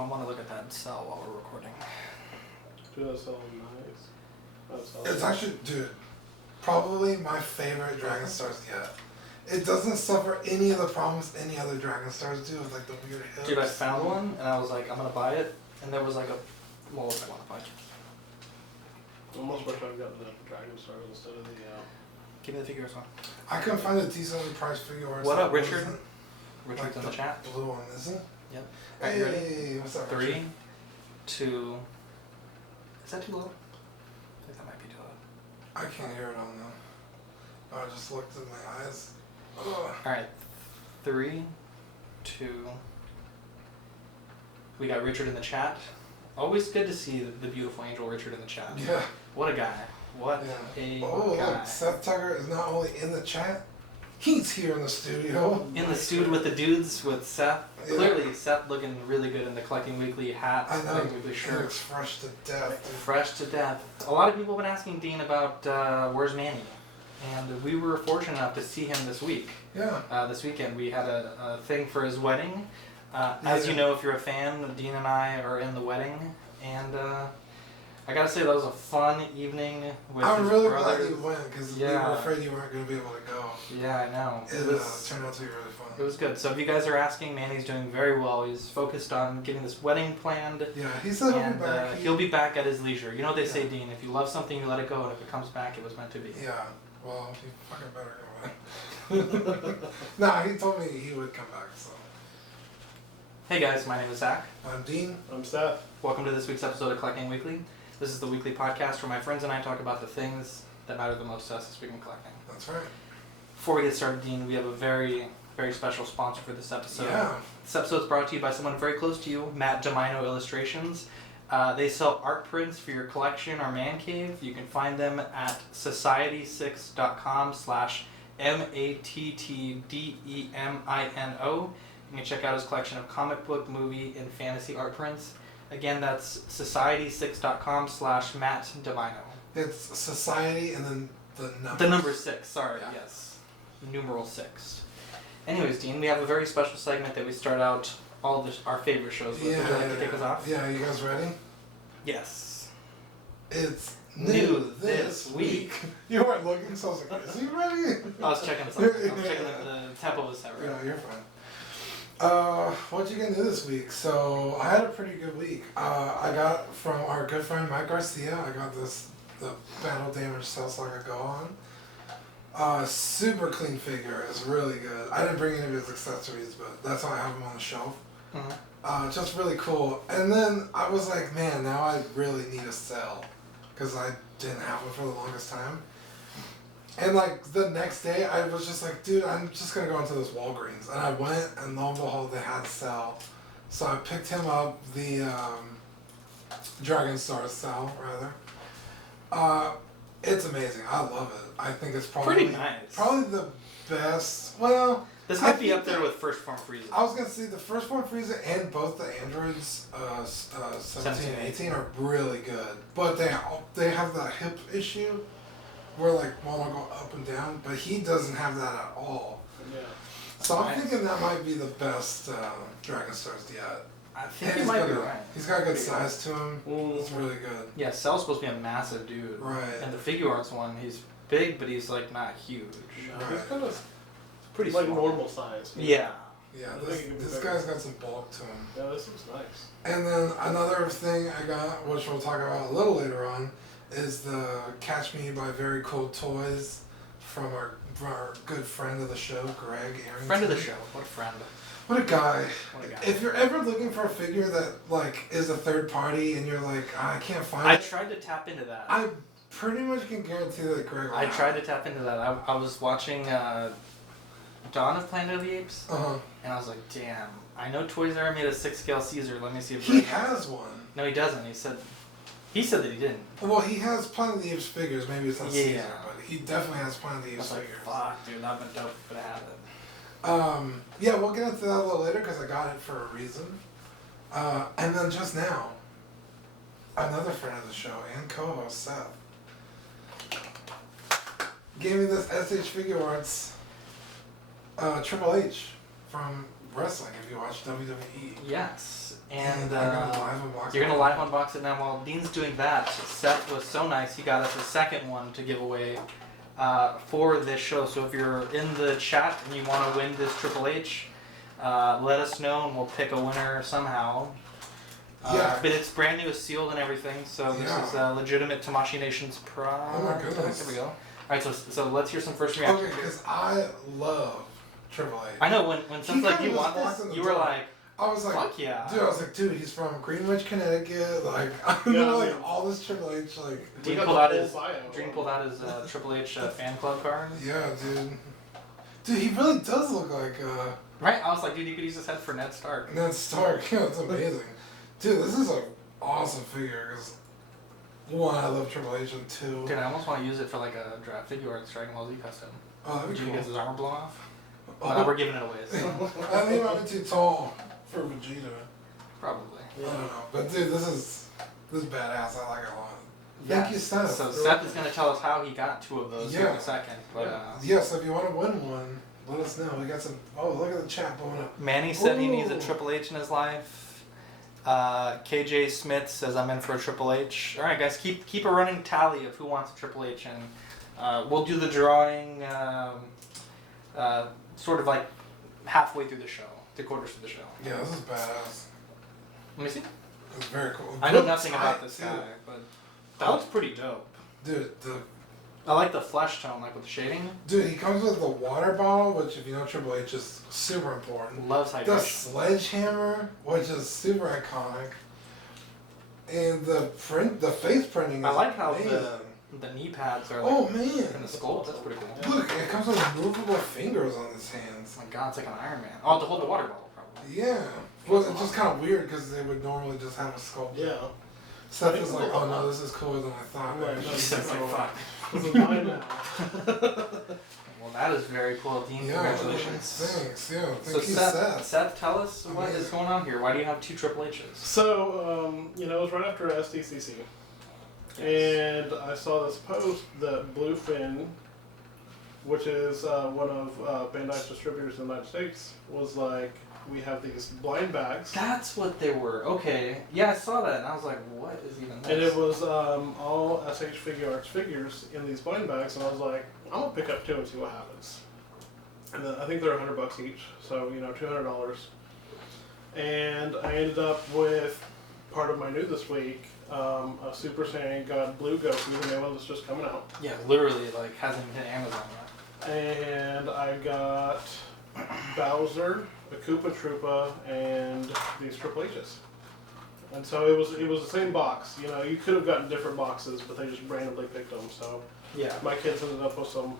I want to look at that cell while we're recording. Dude, that's so nice. It's actually, dude, probably my favorite Dragon Stars yet. It doesn't suffer any of the problems any other Dragon Stars do with like the weird hips. Dude, I found one and I was like, I'm gonna buy it, and there was like a. What was I want to buy? I almost wish I'd gotten the Dragon Stars instead of the. Give me the figures one. I couldn't find a decently priced figure. What up, Richard? Richard's like in the chat. Blue one, isn't it? Yep. Hey, you ready? What's up, 3, Richard? 2. Is that too low? I think that might be too low. I can't hear it on though. I just looked in my eyes. Ugh. Alright. 3, 2. We got Richard in the chat. Always good to see the beautiful angel Richard in the chat. Yeah. What a guy. What Yeah. a Oh, guy. look, Seth Tucker is not only in the chat, he's here in the studio. In the studio with the dudes with Seth. Yeah. Clearly, Seth looking really good in the Collecting Weekly hat, I know. Collecting Weekly He shirt. looks fresh to death, dude. Fresh to death. A lot of people have been asking Dean about Where's Manny? And we were fortunate enough to see him this week. Yeah. This weekend we had a thing for his wedding. As you know, if you're a fan, Dean and I are in the wedding. And I gotta say, that was a fun evening with I'm his really brothers. glad you went because we Yeah. were afraid you weren't going to be able to go. Yeah, I know. It turned out to be really fun. It was good. So if you guys are asking, Manny's doing very well. He's focused on getting this wedding planned. Yeah, he said he'll be And back. he'll be back at his leisure. You know what they say, Yeah. Dean, if you love something, you let it go, and if it comes back, it was meant to be. Yeah, well, he fucking better go in. Nah, he told me he would come back, so. Hey guys, my name is Zach. I'm Dean. I'm Seth. Welcome to this week's episode of Collecting Weekly. This is the weekly podcast where my friends and I talk about the things that matter the most to us this week in collecting. That's right. Before we get started, Dean, we have a very, very special sponsor for this episode. Yeah. This episode is brought to you by someone very close to you, Matt Domino Illustrations. They sell art prints for your collection or man cave. You can find them at society6.com/MATTDEMINO. You can check out his collection of comic book, movie, and fantasy art prints. Again, that's society6.com/MattDomino. It's society and then the number. The number 6, sorry, Yeah. yes. Numeral 6. Anyways, Dean, we have a very special segment that we start out all of our favorite shows with. Would you like to kick us off? Yeah, you guys ready? Yes. It's New this week. You weren't looking, so I was like, is he ready? I was checking something. I was checking the tempo was set right. Yeah, you're fine. What you gonna do this week? So I had a pretty good week. I got from our good friend Mike Garcia. I got the Battle Damage Cell Saga Go on. Super clean figure. It's really good. I didn't bring any of his accessories, but that's why I have him on the shelf. Mm-hmm. Just really cool. And then I was like, man, now I really need a cell because I didn't have one for the longest time. And like the next day, I was just like, dude, I'm just gonna go into this Walgreens. And I went, and lo and behold, they had cell. So I picked him up, the Dragon Star cell, rather. It's amazing. I love it. I think it's probably Pretty nice. Probably the best. Well, This I might be think up there with First Form Frieza. I was gonna say the first one Frieza and both the androids, 17 and 18 are really good, but they have that hip issue where like one will go up and down, but he doesn't have that at all. Yeah. So I'm Nice. thinking that might be the best Dragon Stars yet. I think And you he's might got be a- right. He's got a good size to him. Mm. It's really good. Yeah, Cell's supposed to be a massive dude. Right. And the figure arts one, he's big, but he's like not huge. No, Right. he's kind of Pretty like small. normal size. Yeah. Yeah, I this think it could be this better. guy's got some bulk to him. Yeah, this looks nice. And then another thing I got, which we'll talk about a little later on, is the Catch Me by Very Cold Toys from our good friend of the show, Greg Arrington. Friend of the show. What a friend. What a guy. What a guy. If you're ever looking for a figure that like is a third party and you're like, I can't find I it, tried to tap into that. I pretty much can guarantee that Greg will I have tried it. to tap into that. I was watching Dawn of Planet of the Apes, Uh-huh. and I was like, damn, I know Toys R Us made a 6-scale Caesar. Let me see if He Greg has one. No, he doesn't. He said that he didn't. Well, he has Planet of the Apes figures. Maybe it's not Yeah. Caesar, but he definitely has Planet of the I Apes was like, figures. fuck, dude, that'd been dope if I had it. Yeah, we'll get into that a little later because I got it for a reason. And then just now, another friend of the show and co-host Seth gave me this SH Figure Arts Triple H from wrestling if you watch WWE. Yes, and I'm gonna live unbox you're it. gonna live unbox it now. While Dean's doing that, Seth was so nice. He got us a second one to give away for this show. So if you're in the chat and you want to win this Triple H, let us know and we'll pick a winner somehow. Yeah. But it's brand new, it's sealed and everything. So this is legitimate Tamashii Nation's product. Oh my goodness. There we go. All right, so let's hear some first reactions. Okay, because I love Triple H. I know when Seth's like, you want was one, you were like, I was like, fuck yeah. Dude, I was like, dude, he's from Greenwich, Connecticut. Like, I Yeah, know, I like, mean- all this Triple H, like... Dean got pulled the out whole his bio. Triple H fan club card. Yeah, dude. Dude, he really does look like, Right? I was like, dude, you could use his head for Ned Stark. Ned Stark. Yeah, it's amazing. Dude, this is an awesome figure, because... One, I love Triple H, and two... Dude, I almost want to use it for like a draft figure arts Dragon Ball Z custom. Oh, that'd Would be you cool. get his armor blown off? Oh. But we're giving it away, so I think I'm too tall for Vegeta. probably. I don't know. But, dude, this is badass. I like it a lot. Yeah. Thank you, Seth. So Seth is going to tell us how he got two of those here in Yeah. a second. But Yes, if you want to win one, let us know. We got some... Oh, look at the chat blowing up. Manny said he needs a Ooh. Triple H in his life. KJ Smith says I'm in for a Triple H. All right, guys, keep a running tally of who wants a Triple H, and we'll do the drawing sort of like halfway through the show, 3/4 through the show. Yeah, this is badass. Let me see. It's very cool. I know Good nothing about tight, this too. guy, but that looks pretty dope. Dude, I like the flesh tone, like with the shading. he comes with the water bottle, which if you know Triple H is super important. Loves The hydration. sledgehammer, which is super iconic. And the face printing is I like how amazing. the knee pads are like Oh in man! the sculpt. That's pretty cool. Look, it comes with movable fingers on his hands. Oh my god, it's like an Iron Man. Oh, to hold the water bottle, probably. Yeah. Well, it's just kind of weird because they would normally just have a sculpt. Yeah. Seth is like, oh no, this is cooler than I thought. Right, man. no, Seth's like, fuck. This is mine now. Well, that is very cool, Dean. Yeah, Congratulations. thanks. Yeah, So thank you, Seth, tell us what is going on here. Why do you have two Triple H's? So, it was right after SDCC. And I saw this post that Bluefin, which is one of Bandai's distributors in the United States, was like, we have these blind bags. That's what they were. Okay. Yeah, I saw that and I was like, what is even this? And it was all SH Figure Arts figures in these blind bags, and I was like, I'm gonna pick up two and see what happens. And then I think they're $100 each, so $200. And I ended up with part of my new this week, a Super Saiyan God Blue Goku, the new one that's just coming out. Yeah, literally, like, hasn't hit Amazon yet. And I got Bowser, a Koopa Troopa, and these Triple H's. And so it was the same box. You could have gotten different boxes, but they just randomly picked them. So Yeah. my kids ended up with some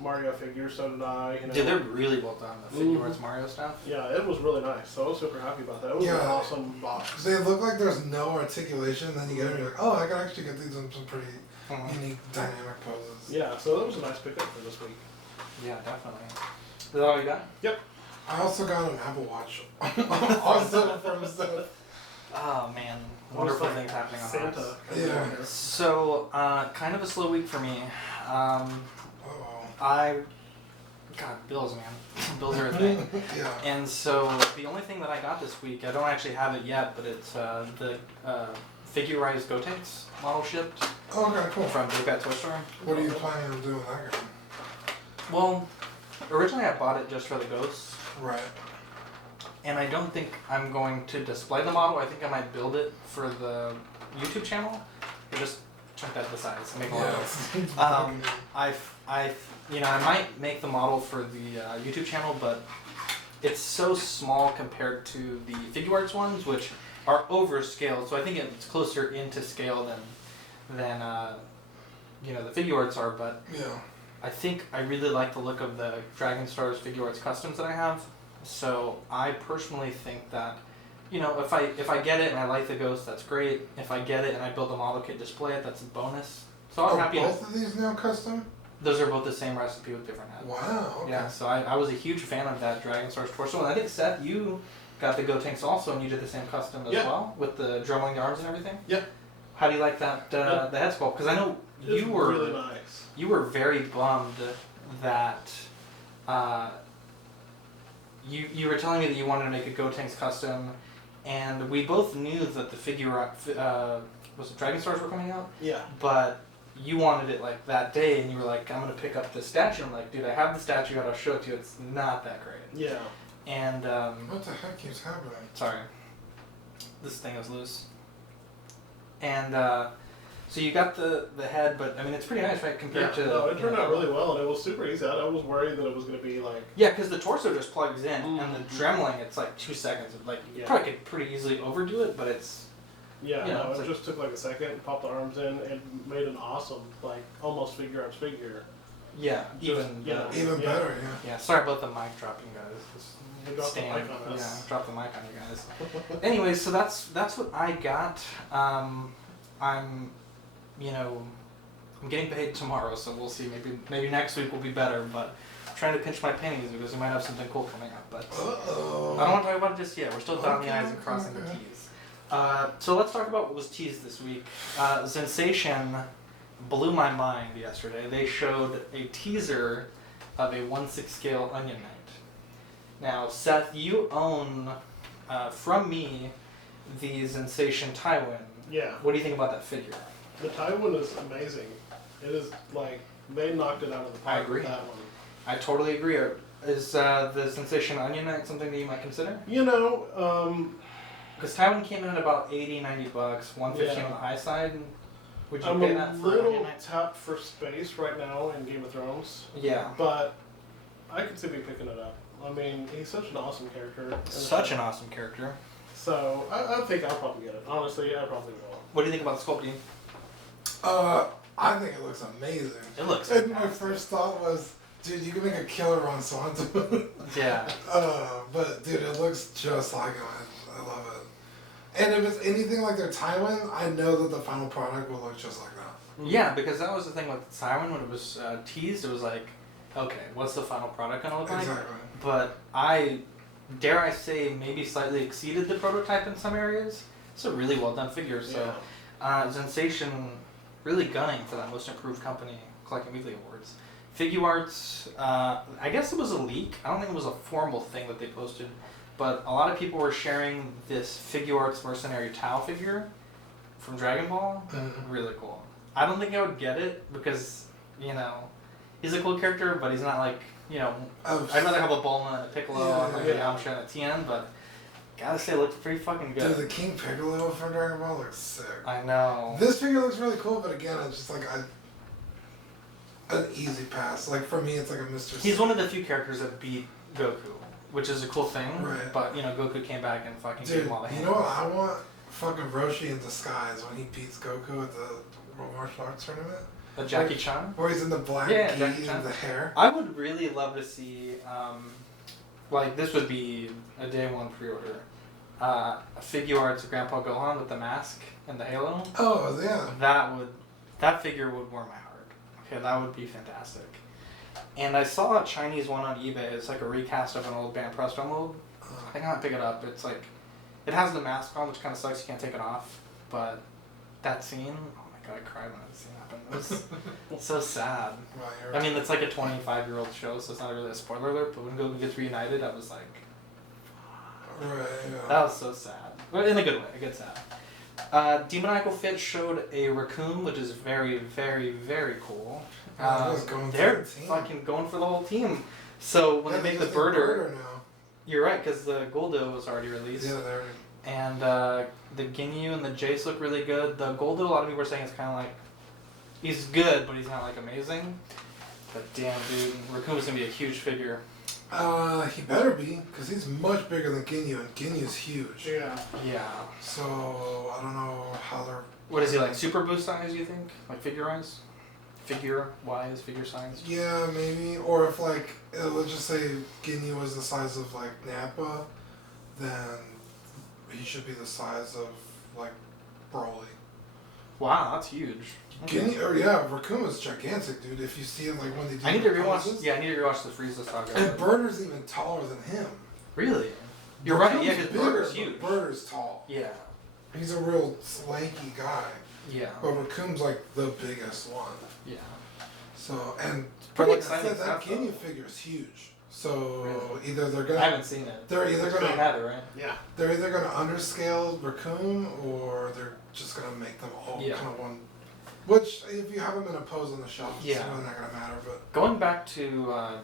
Mario figures, so did I. Dude, they're really well done, the figure arts Mario stuff. Yeah, it was really nice. So I was super happy about that. It was an Yeah. awesome box. They look like there's no articulation, then you get them and you're like, oh, I can actually get these in some pretty Mhm. unique dynamic poses. Yeah, so that was a nice pickup for this week. Yeah, definitely. Is that all you got? Yep. I also got an Apple Watch. Also from Seth. Oh, man. It was Wonderful like things happening on Santa. Mars. Yeah. So, kind of a slow week for me. Uh-oh. God, bills, man. Bills are a thing. Yeah. And so, the only thing that I got this week, I don't actually have it yet, but it's the figurized Gotenks model shipped Okay, cool. from Big Bad Toy Store. What are you planning on doing with that game? Well, originally I bought it just for the ghosts, Right. and I don't think I'm going to display the model. I think I might build it for the YouTube channel. And just chuck that to the side, so make a lot of I might make the model for the YouTube channel, but it's so small compared to the figure arts ones, which are overscaled. So I think it's closer into scale than the figure arts are. But Yeah. I think I really like the look of the Dragon Stars figure arts customs that I have. So I personally think that, if I get it and I like the ghost, that's great. If I get it and I build a model kit, display it, that's a bonus. So I'm happy. Both of these now custom? Those are both the same recipe with different heads. Wow. Okay. Yeah, so I was a huge fan of that Dragon Stars torso, and I think Seth, you got the Gotenks also, and you did the same custom as well with the drumming the arms and everything. Yeah. How do you like that the head sculpt? Because I know It's you were really nice. you were very bummed that you were telling me that you wanted to make a Gotenks custom, and we both knew that the figure was it Dragon Stars were coming out, Yeah. but you wanted it like that day, and you were like, I'm gonna pick up the statue. I'm like, dude, I have the statue, I'll show it to you. It's not that great. Yeah. And What the heck keeps happening? sorry, this thing is loose. And so you got the head, but I mean it's pretty nice, right? Compared to No, it turned out really well, and it was super easy. I was worried that it was going to be like. yeah, because the torso just plugs in, and the Mhm. Dremling it's like 2 seconds. Like you Yeah. probably could pretty easily overdo it, but it's Yeah, you know, no, it's it like- just took like a second, popped the arms in, and made an awesome, like almost figure arts figure. yeah, Just, even you know, better. Even Yeah. better, yeah. Yeah, sorry about the mic dropping, guys. Just They dropped the stand. mic on us. Yeah, drop the mic on you guys. Anyway, so that's what I got. I'm, you know, I'm getting paid tomorrow, so we'll see. Maybe next week will be better. But I'm trying to pinch my pennies because we might have something cool coming up. But Uh-oh. I don't want to talk about it just yet. We're still dotting the Okay, i's and crossing the okay. t's. So let's talk about what was teased this week. Sensation blew my mind yesterday. They showed a teaser of a 1/6 scale Onion Knight. Now, Seth, you own from me the Sensation Tywin. Yeah, What do you think about that figure? the Tywin is amazing. It is like they knocked it out of the I park agree. with that one. I totally agree. Is the Sensation Onion Knight something that you might consider? You know, Because Tywin came in at about $80-$90, $115 Yeah. on the high side. Would you I'm pay a that for little Onion Knight? tapped for space right now in Game of Thrones, Yeah. but I could see me picking it up. I mean, he's such an awesome character. in the Such show. an awesome character. So I think I'll probably get it. Honestly, I probably will. What do you think about the sculpting? I think it looks amazing. It looks And my fantastic. first thought was, dude, you can make a killer Ron Swanson. Yeah. But dude, it looks just like him. I love it. And if it's anything like their Tywin, I know that the final product will look just like that. Yeah, because that was the thing with Tywin when it was teased. It was like, okay, what's the final product gonna look like? Exactly. But dare I say, maybe slightly exceeded the prototype in some areas. It's a really well done figure. So, Sensation really gunning for that most improved company collecting weekly awards. Figuarts, I guess it was a leak. I don't think it was a formal thing that they posted, but a lot of people were sharing this Figuarts Mercenary Tau figure from Dragon Ball. Mhm. Really cool. I don't think I would get it because, you know, he's a cool character, but he's not like, you know, I'd rather have a Bulma and a Piccolo and like a Yamcha and a Tien, but gotta say it looks pretty fucking good. Dude, the King Piccolo from Dragon Ball looks sick. I know. This figure looks really cool, but again, it's just like an easy pass. Like for me, it's like a Mr. He's one of the few characters that beat Goku, which is a cool thing. Right. But you know, Goku came back and fucking gave Dude, him all the you hands. know what I want? Fucking Roshi in disguise when he beats Goku at the World Martial Arts Tournament. A Jackie Chan. Where he's in the black Yeah, gi Jackie Chan. and the hair. I would really love to see, like this would be a day one pre-order. A Figuarts of Grandpa Gohan with the mask and the halo. Oh, yeah. That figure would warm my heart. Okay, that would be fantastic. And I saw a Chinese one on eBay. It's like a recast of an old Band Presto mold. I think I might pick it up. It's like, it has the mask on, which kind of sucks. You can't take it off. But that scene, oh my god, I cried when that scene happened. It was so sad. Wow, you're I mean, it's like a 25-year-old show, so it's not really a spoiler alert. But when Goku gets reunited, I was like, right, yeah. that was so sad. But in a good way, a good sad. Demoniacal Fit showed a raccoon, which is very, very, very cool. Oh, it was going for They're the team. fucking going for the whole team. So when Yeah, they make the just need birder, now. you're right, because the Goldo was already released. Yeah, they're And the Ginyu and the Jace look really good. The Goldo, a lot of people are saying it's kind of like, he's good, but he's not like amazing. But damn, dude, Raccoon's gonna be a huge figure. He better be, because he's much bigger than Ginyu, and Ginyu's huge. Yeah. Yeah. So, I don't know how they're... What is he, like super boost size, you think? Like figure-wise? Figure-wise, figure size? Yeah, maybe. Or if, like, let's just say Ginyu was the size of, like, Nappa, then he should be the size of, like, Broly. Wow, that's huge. Ginyu, or yeah, Raccoon is gigantic, dude. If you see him, like, when they do I need to the rewatch. poses. Yeah, I need to rewatch the Frieza saga. And Burner's even taller than him. Really? You're right. Yeah, Raccoon's because Burger's bigger, huge. but Burner's tall. Yeah. He's a real slanky guy. Yeah. But Raccoon's, like, the biggest one. Yeah. So, and Pretty like I exciting said, that stuff, though. Ginyu figure is huge. So either they're I gonna haven't seen it. they're either You gonna have it, right? Yeah. they're either gonna underscale Raccoon or they're just gonna make them all Yeah. kind of one. Which if you have them in a pose on the shelf, it's Yeah. really not gonna matter. But Going back to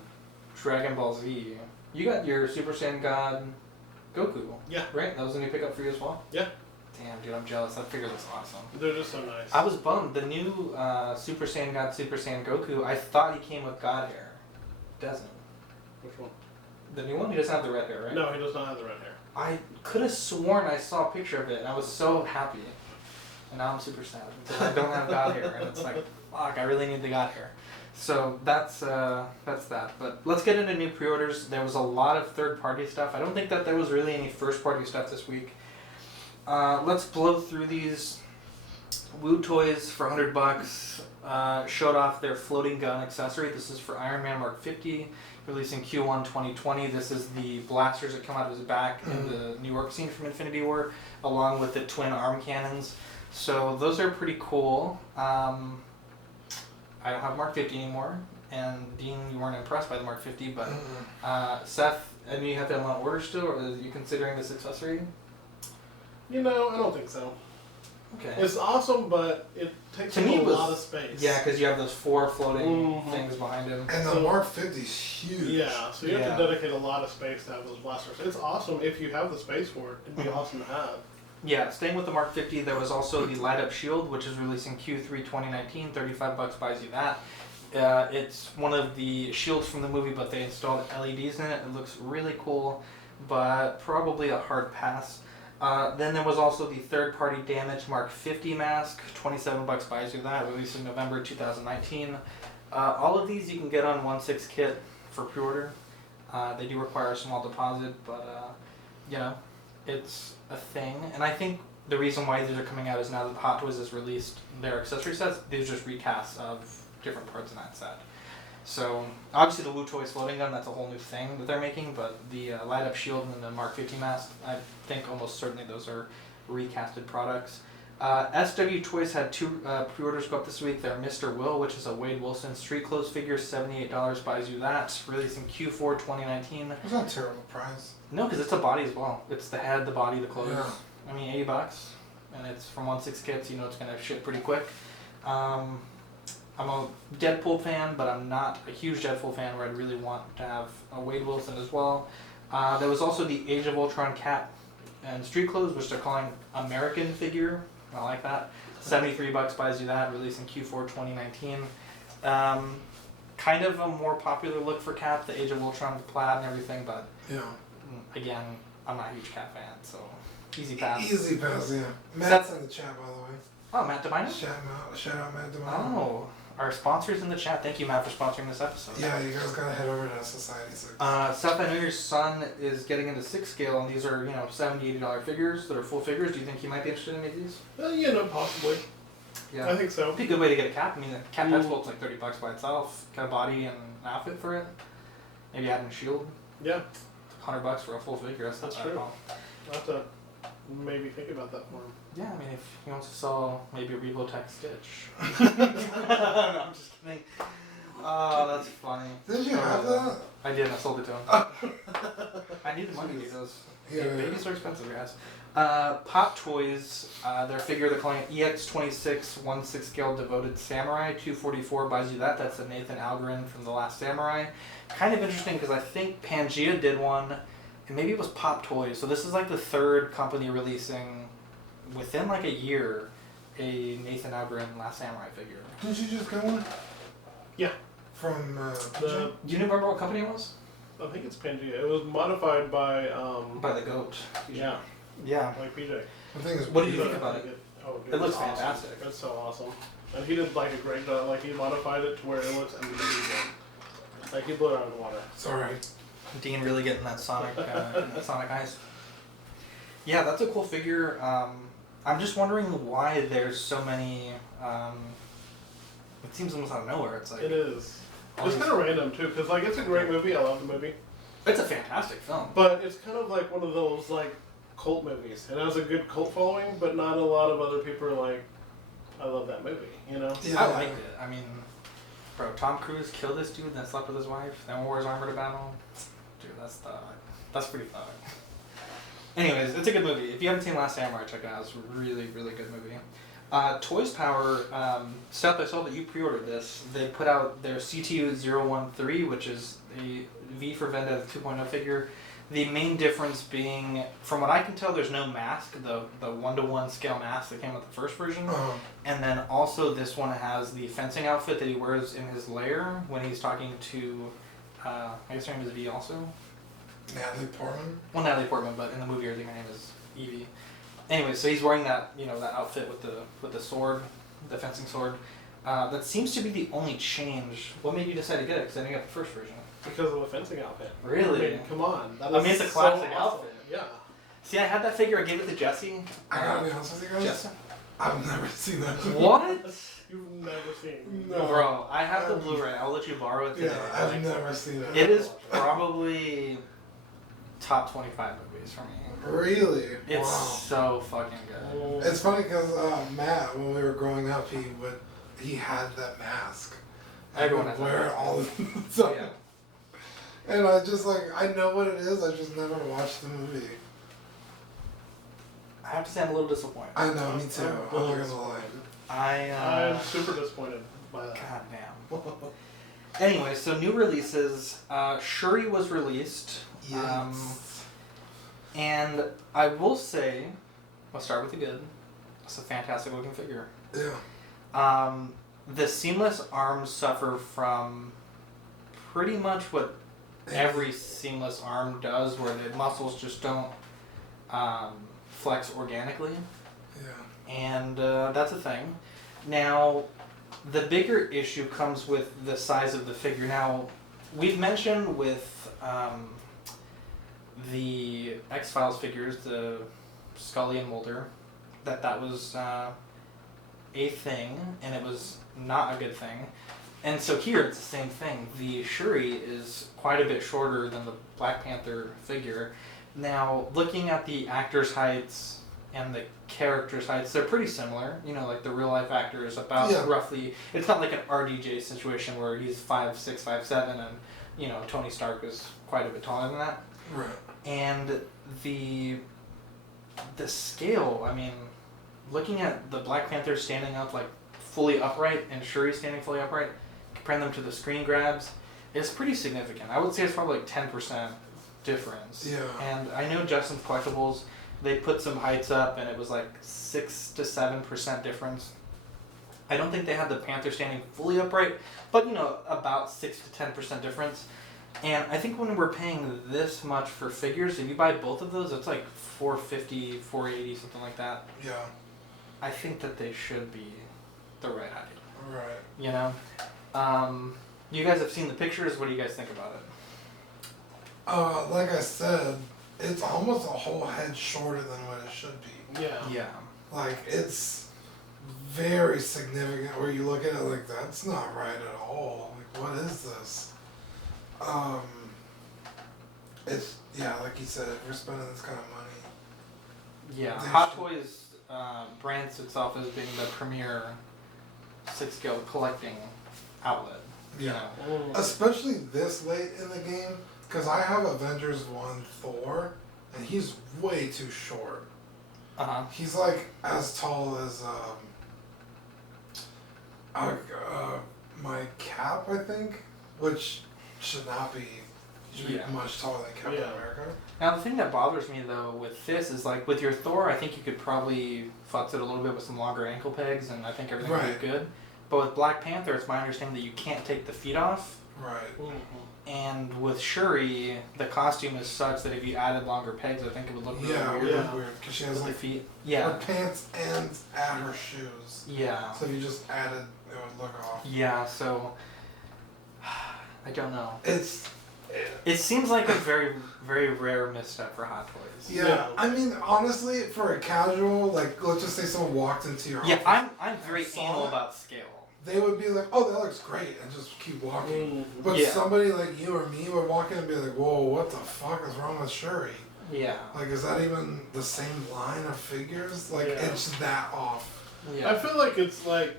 Dragon Ball Z, you got your Super Saiyan God Goku. Yeah. Right? That was a new pickup for you as well? Yeah. Damn, dude, I'm jealous. That figure looks awesome. They're just so nice. I was bummed. The new Super Saiyan God, Super Saiyan Goku, I thought he came with God hair. Doesn't. Which one? The new one? He doesn't have the red hair, right? No, he does not have the red hair. I could have sworn I saw a picture of it, and I was so happy. And now I'm super sad because I don't have God hair, and it's like, fuck, I really need the God hair. So that's that. But let's get into new pre-orders. There was a lot of third-party stuff. I don't think that there was really any first-party stuff this week. Let's blow through these. Woo Toys for $100 showed off their floating gun accessory. This is for Iron Man Mark 50, releasing Q1 2020. This is the blasters that come out of his back in the New York scene from Infinity War, along with the twin arm cannons. So those are pretty cool. I don't have Mark 50 anymore, and Dean, you weren't impressed by the Mark 50, but Seth, I mean, you have them on order still, or are you considering this accessory? You know, I don't think so. Okay. It's awesome, but it takes To up me, a it was- lot of space. Yeah, because you have those 4 floating Mhm. things behind him. and the So- Mark 50's huge. Yeah, so you Yeah. have to dedicate a lot of space to have those blasters. It's awesome if you have the space for it. It'd be awesome to have. Yeah, staying with the Mark 50, there was also the light up shield, which is releasing Q3 2019. $35 buys you that. It's one of the shields from the movie, but they installed LEDs in it. It looks really cool, but probably a hard pass. Then there was also the third party damage Mark 50 mask. $27 buys you that, released in November 2019. All of these you can get on 1/6 kit for pre order. They do require a small deposit, but you know, it's a thing. And I think the reason why these are coming out is now that Hot Toys has released their accessory sets, these are just recasts of different parts in that set. So obviously the Woo Toys floating gun, that's a whole new thing that they're making, but the light up shield and the Mark 50 mask, I think almost certainly those are recasted products. SW Toys had 2 pre-orders go up this week. They're Mr. Will, which is a Wade Wilson street clothes figure, $78 buys you that, releasing Q4 2019. It's not a terrible price. No, because it's a body as well. It's the head, the body, the clothes. Yeah. I mean, $80, and it's from 1/6 kits. You know it's gonna ship pretty quick. I'm a Deadpool fan, but I'm not a huge Deadpool fan where I'd really want to have a Wade Wilson as well. There was also the Age of Ultron cap and street clothes, which they're calling American figure. I like that. $73 buys you that, releasing Q4 2019. Kind of a more popular look for Cap, the Age of Ultron plaid and everything, but Yeah. again, I'm not a huge Cap fan, so easy pass. Easy pass, yeah. Matt's That's- in the chat, by the way. Oh, Matt Devine? Shout out Matt Devine. Oh, our sponsors in the chat. Thank you, Matt, for sponsoring this episode. Yeah, you guys gotta head over to Society 6. Seth, I know your son is getting into 6 scale, and these are, $70, $80 figures that are full figures. Do you think he might be interested in any of these? You know, possibly. Yeah. I think so. It'd be a good way to get a cap. I mean, the cap head sculpt's like $30 by itself. Got a body and an outfit for it. Maybe add in a shield. Yeah, $100 for a full figure. That's not That's bad at true. all. I'll have to maybe think about that for him. Yeah, I mean, if he wants to sell maybe a Revotech Stitch. No, I'm just kidding. Oh, that's funny. Did you have that? I did. I sold it to him. I need the money to do those. Yeah. Babies are expensive, guys. Pop Toys, their figure they're calling it EX26 1/6 scale Devoted Samurai. $244 buys you that. That's a Nathan Algren from The Last Samurai. Kind of interesting because I think Pangea did one, and maybe it was Pop Toys. So this is like the 3rd company releasing within like a year a Nathan Algren Last Samurai figure. Did you just get one? Yeah. From The, Do you remember what company it was? I think it's Pangea. It was modified by By the Goat. yeah, Yeah. like PJ. the thing is, What did you think about it? Oh, dude, It looks it's awesome. fantastic. It's so awesome. And he did like a great job. Like he modified it to where it looks amazing. Like he blew it out of the water. it's alright. Dean really getting that Sonic, Sonic eyes. Yeah, that's a cool figure. I'm just wondering why there's so many. It seems almost out of nowhere. It's like It is. all It's these- kind of random too, because like it's a great movie. I love the movie, It's a fantastic film. but it's kind of like one of those like cult movies. It has a good cult following, but not a lot of other people are like, I love that movie. You know? Yeah. I liked it. I mean, Bro, Tom Cruise killed this dude, then slept with his wife, then wore his armor to battle. Dude, that's pretty thug. Anyways, it's a good movie. If you haven't seen Last Samurai, check it out. It's a really, really good movie. Toys Power, Seth, I saw that you pre-ordered this. They put out their CTU-013, which is a V for Vendetta 2.0 figure. The main difference being, from what I can tell, there's no mask, the 1-to-1 scale mask that came with the first version. And then also this one has the fencing outfit that he wears in his lair when he's talking to, I guess her name is V also? Natalie Portman? Well, Natalie Portman, but in the movie I think her name is Evie. Anyway, so he's wearing that, that outfit with the sword, the fencing sword. That seems to be the only change. What made you decide to get it? Because I didn't get the first version. Because of the fencing outfit. Really? I mean, come on. That It's a classic so awesome. outfit. Yeah. See, I had that figure. I gave it to Jesse. I gotta be honest with you guys. Jesse. I've never seen that. What? You've never seen. No. Bro, I have the Blu-ray. I'll let you borrow it today. Yeah, I've never seen it. It is probably top 25 movies for me. Really? It's Wow. so fucking good. It's funny because Matt, when we were growing up, he had that mask. Everyone would has wear that. it all the time. Yeah. And I just I know what it is. I just never watched the movie. I have to say I'm a little disappointed. I know, me too. I'm not gonna lie. I'm super disappointed by that. God damn. Anyway, so new releases. Shuri was released. Yes. And I will say, I'll start with the good. It's a fantastic looking figure. Yeah. The seamless arms suffer from pretty much what every seamless arm does, where the muscles just don't flex organically. Yeah. And that's a thing. Now, the bigger issue comes with the size of the figure. Now, we've mentioned with the X-Files figures, the Scully and Mulder, that was a thing, and it was not a good thing. And so here it's the same thing. The Shuri is quite a bit shorter than the Black Panther figure. Now, looking at the actors' heights and the characters' heights, they're pretty similar. Like the real life actor is about roughly, it's not like an RDJ situation where he's 5'6", 5'7", and Tony Stark is quite a bit taller than that. Right. And the scale, I mean, looking at the Black Panther standing up like fully upright and Shuri standing fully upright, comparing them to the screen grabs, is pretty significant. I would say it's probably like 10% difference. Yeah. And I know Justin's Collectibles, they put some heights up and it was like 6 to 7% difference. I don't think they had the Panther standing fully upright, but about 6 to 10% difference. And I think when we're paying this much for figures, if you buy both of those, it's like $450, $480, something like that. Yeah. I think that they should be the right height. Right. You guys have seen the pictures. What do you guys think about it? Like I said, it's almost a whole head shorter than what it should be. Yeah. Yeah. Like, it's very significant where you look at it like, that's not right at all. Like, what is this? It's, like you said, if we're spending this kind of money. Yeah. Hot Toys brands itself as being the premier 6-scale collecting outlet. Yeah. Especially this late in the game, because I have Avengers 1 Thor, and he's way too short. He's like as tall as my Cap, I think, which should not be. He should be much taller than Captain America. Now the thing that bothers me though with this is like with your Thor, I think you could probably futz it a little bit with some longer ankle pegs, and I think everything would be good. But with Black Panther, it's my understanding that you can't take the feet off. Right. Mm-hmm. And with Shuri, the costume is such that if you added longer pegs, I think it would look really weird. Yeah, weird. Because she has with like the feet. her pants and at her shoes. Yeah. So if you just added, it would look off. Yeah, so I don't know. It seems like a very, very rare misstep for Hot Toys. Yeah, I mean, honestly, for a casual, like, let's just say someone walked into your office. Yeah, I'm very anal about scale. They would be like, oh, that looks great, and just keep walking. Mm-hmm. But somebody like you or me would walk in and be like, whoa, what the fuck is wrong with Shuri? Yeah. Like, is that even the same line of figures? Like, it's that off. Yeah. I feel like it's like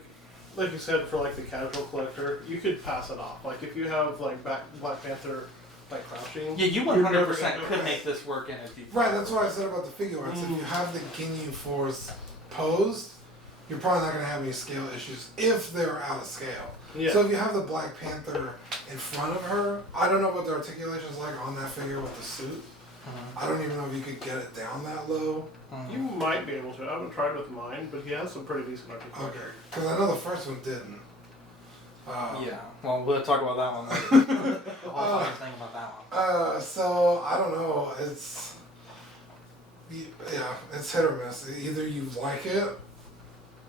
like you said, for like the casual collector, you could pass it off. Like if you have like Black Panther like crouching. Yeah, you you're never 100% gonna- could make this work in a deep. Right, that's what I said about the figure arts. If you have the Ginyu Force posed, you're probably not going to have any scale issues if they're out of scale. Yeah. So if you have the Black Panther in front of her, I don't know what the articulation is like on that figure with the suit. I don't even know if you could get it down that low. You might be able to. I haven't tried with mine, but he has some pretty decent articulation. Okay, because I know the first one didn't. Yeah, well, we'll talk about that one later. The whole fucking thing about that one. So I don't know. Yeah, it's hit or miss. Either you like it,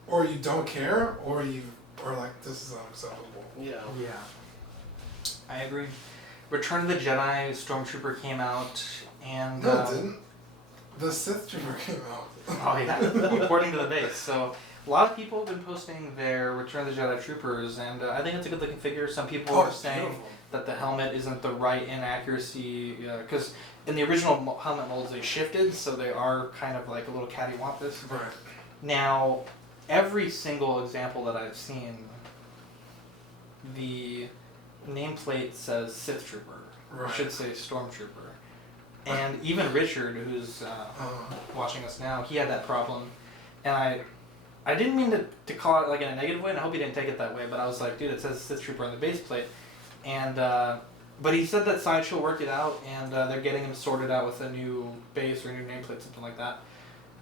or you don't care, or like this is unacceptable. Yeah. Yeah. I agree. Return of the Jedi Stormtrooper came out, and No, it didn't. The Sith Trooper came out. oh yeah, according to the base. So a lot of people have been posting their Return of the Jedi Troopers, and I think it's a good looking figure. Some people are it's saying beautiful. that the helmet isn't the right inaccuracy, because in the original helmet molds they shifted, so they are kind of like a little cattywampus. Right. Now, every single example that I've seen, the nameplate says Sith Trooper. Right. It should say Stormtrooper. And even Richard, who's watching us now, he had that problem. And I didn't mean to call it like in a negative way, and I hope he didn't take it that way, but I was like, dude, it says Sith Trooper on the base plate. And, but he said that Sideshow worked it out, and they're getting him sorted out with a new base or a new nameplate, something like that.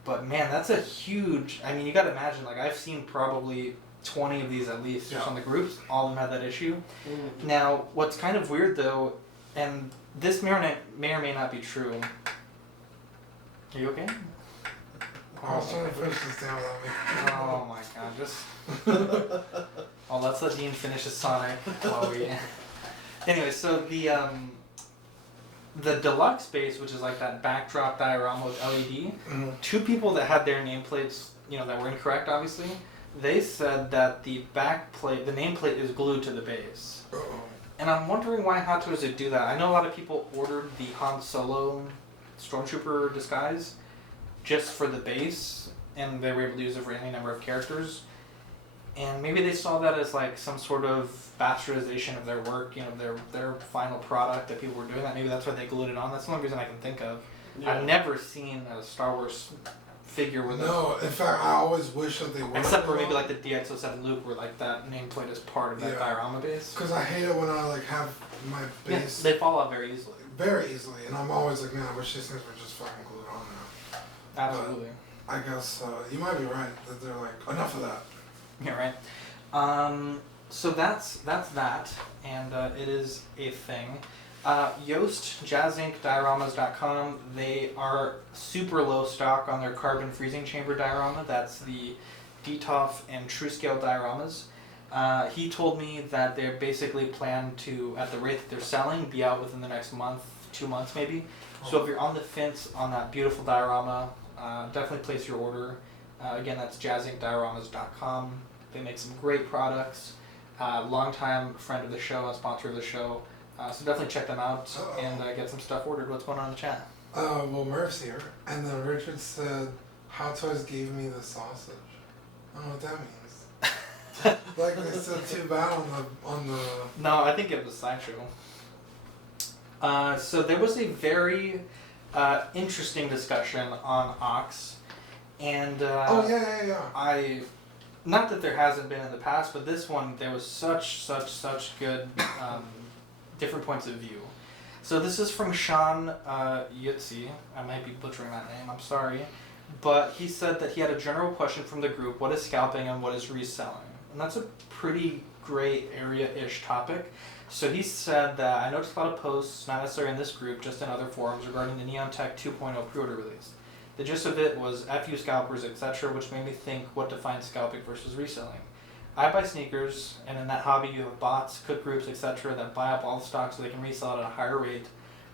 But man, that's a huge, I mean, you gotta imagine, like, I've seen probably 20 of these at least just on the groups. All of them have that issue. Now, what's kind of weird though, and this may or may not be true. Are you okay? I was trying to finish this down without me. Oh my god, just. Oh, let's let Dean finish his Sonic while we. Anyway, so the deluxe base, which is like that backdrop diorama with LED, two people that had their nameplates, that were incorrect, obviously, they said that the backplate, the nameplate is glued to the base. Uh-oh. And I'm wondering why Hot Toys would do that. I know a lot of people ordered the Han Solo Stormtrooper disguise just for the base, and they were able to use it for any number of characters. And maybe they saw that as like some sort of bastardization of their work, their final product, that people were doing that. Maybe that's why they glued it on. That's the only reason I can think of. Yeah. I've never seen a Star Wars figure with No, in fact, I always wish that they would. except for maybe like the DX07 Luke, where like that nameplate is part of that diorama base. Because I hate it when I like have my base They fall out very easily. very easily, and I'm always like, man, I wish these things were just fucking glued on now. Absolutely. I guess you might be right that they're like enough of that. Yeah, right. So that's that, and it is a thing. Yoast, JazzInkDioramas.com, they are super low stock on their carbon freezing chamber diorama. That's the DTOF and TrueScale dioramas. He told me that they're basically planned to, at the rate that they're selling, be out within the next month, 2 months maybe. So if you're on the fence on that beautiful diorama, definitely place your order. Again, that's JazzInkDioramas.com. They make some great products. Longtime friend of the show, a sponsor of the show. So definitely check them out and get some stuff ordered. What's going on in the chat? Well, Murph's here, and then Richard said, Hot Toys gave me the sausage. I don't know what that means. Like they said too bad on the. No, I think it was Sideshow. So there was a very interesting discussion on Ox, and Oh yeah. Not that there hasn't been in the past, but this one there was such good different points of view. So this is from Sean Yutzi. I might be butchering that name. I'm sorry, but he said that he had a general question from the group: what is scalping and what is reselling? And that's a pretty gray area-ish topic. So he said that I noticed a lot of posts, not necessarily in this group, just in other forums, regarding the Neon Tech 2.0 pre-order release. The gist of it was FU scalpers, etc., which made me think what defines scalping versus reselling. I buy sneakers, and in that hobby you have bots, cook groups, etc. that buy up all the stock so they can resell it at a higher rate.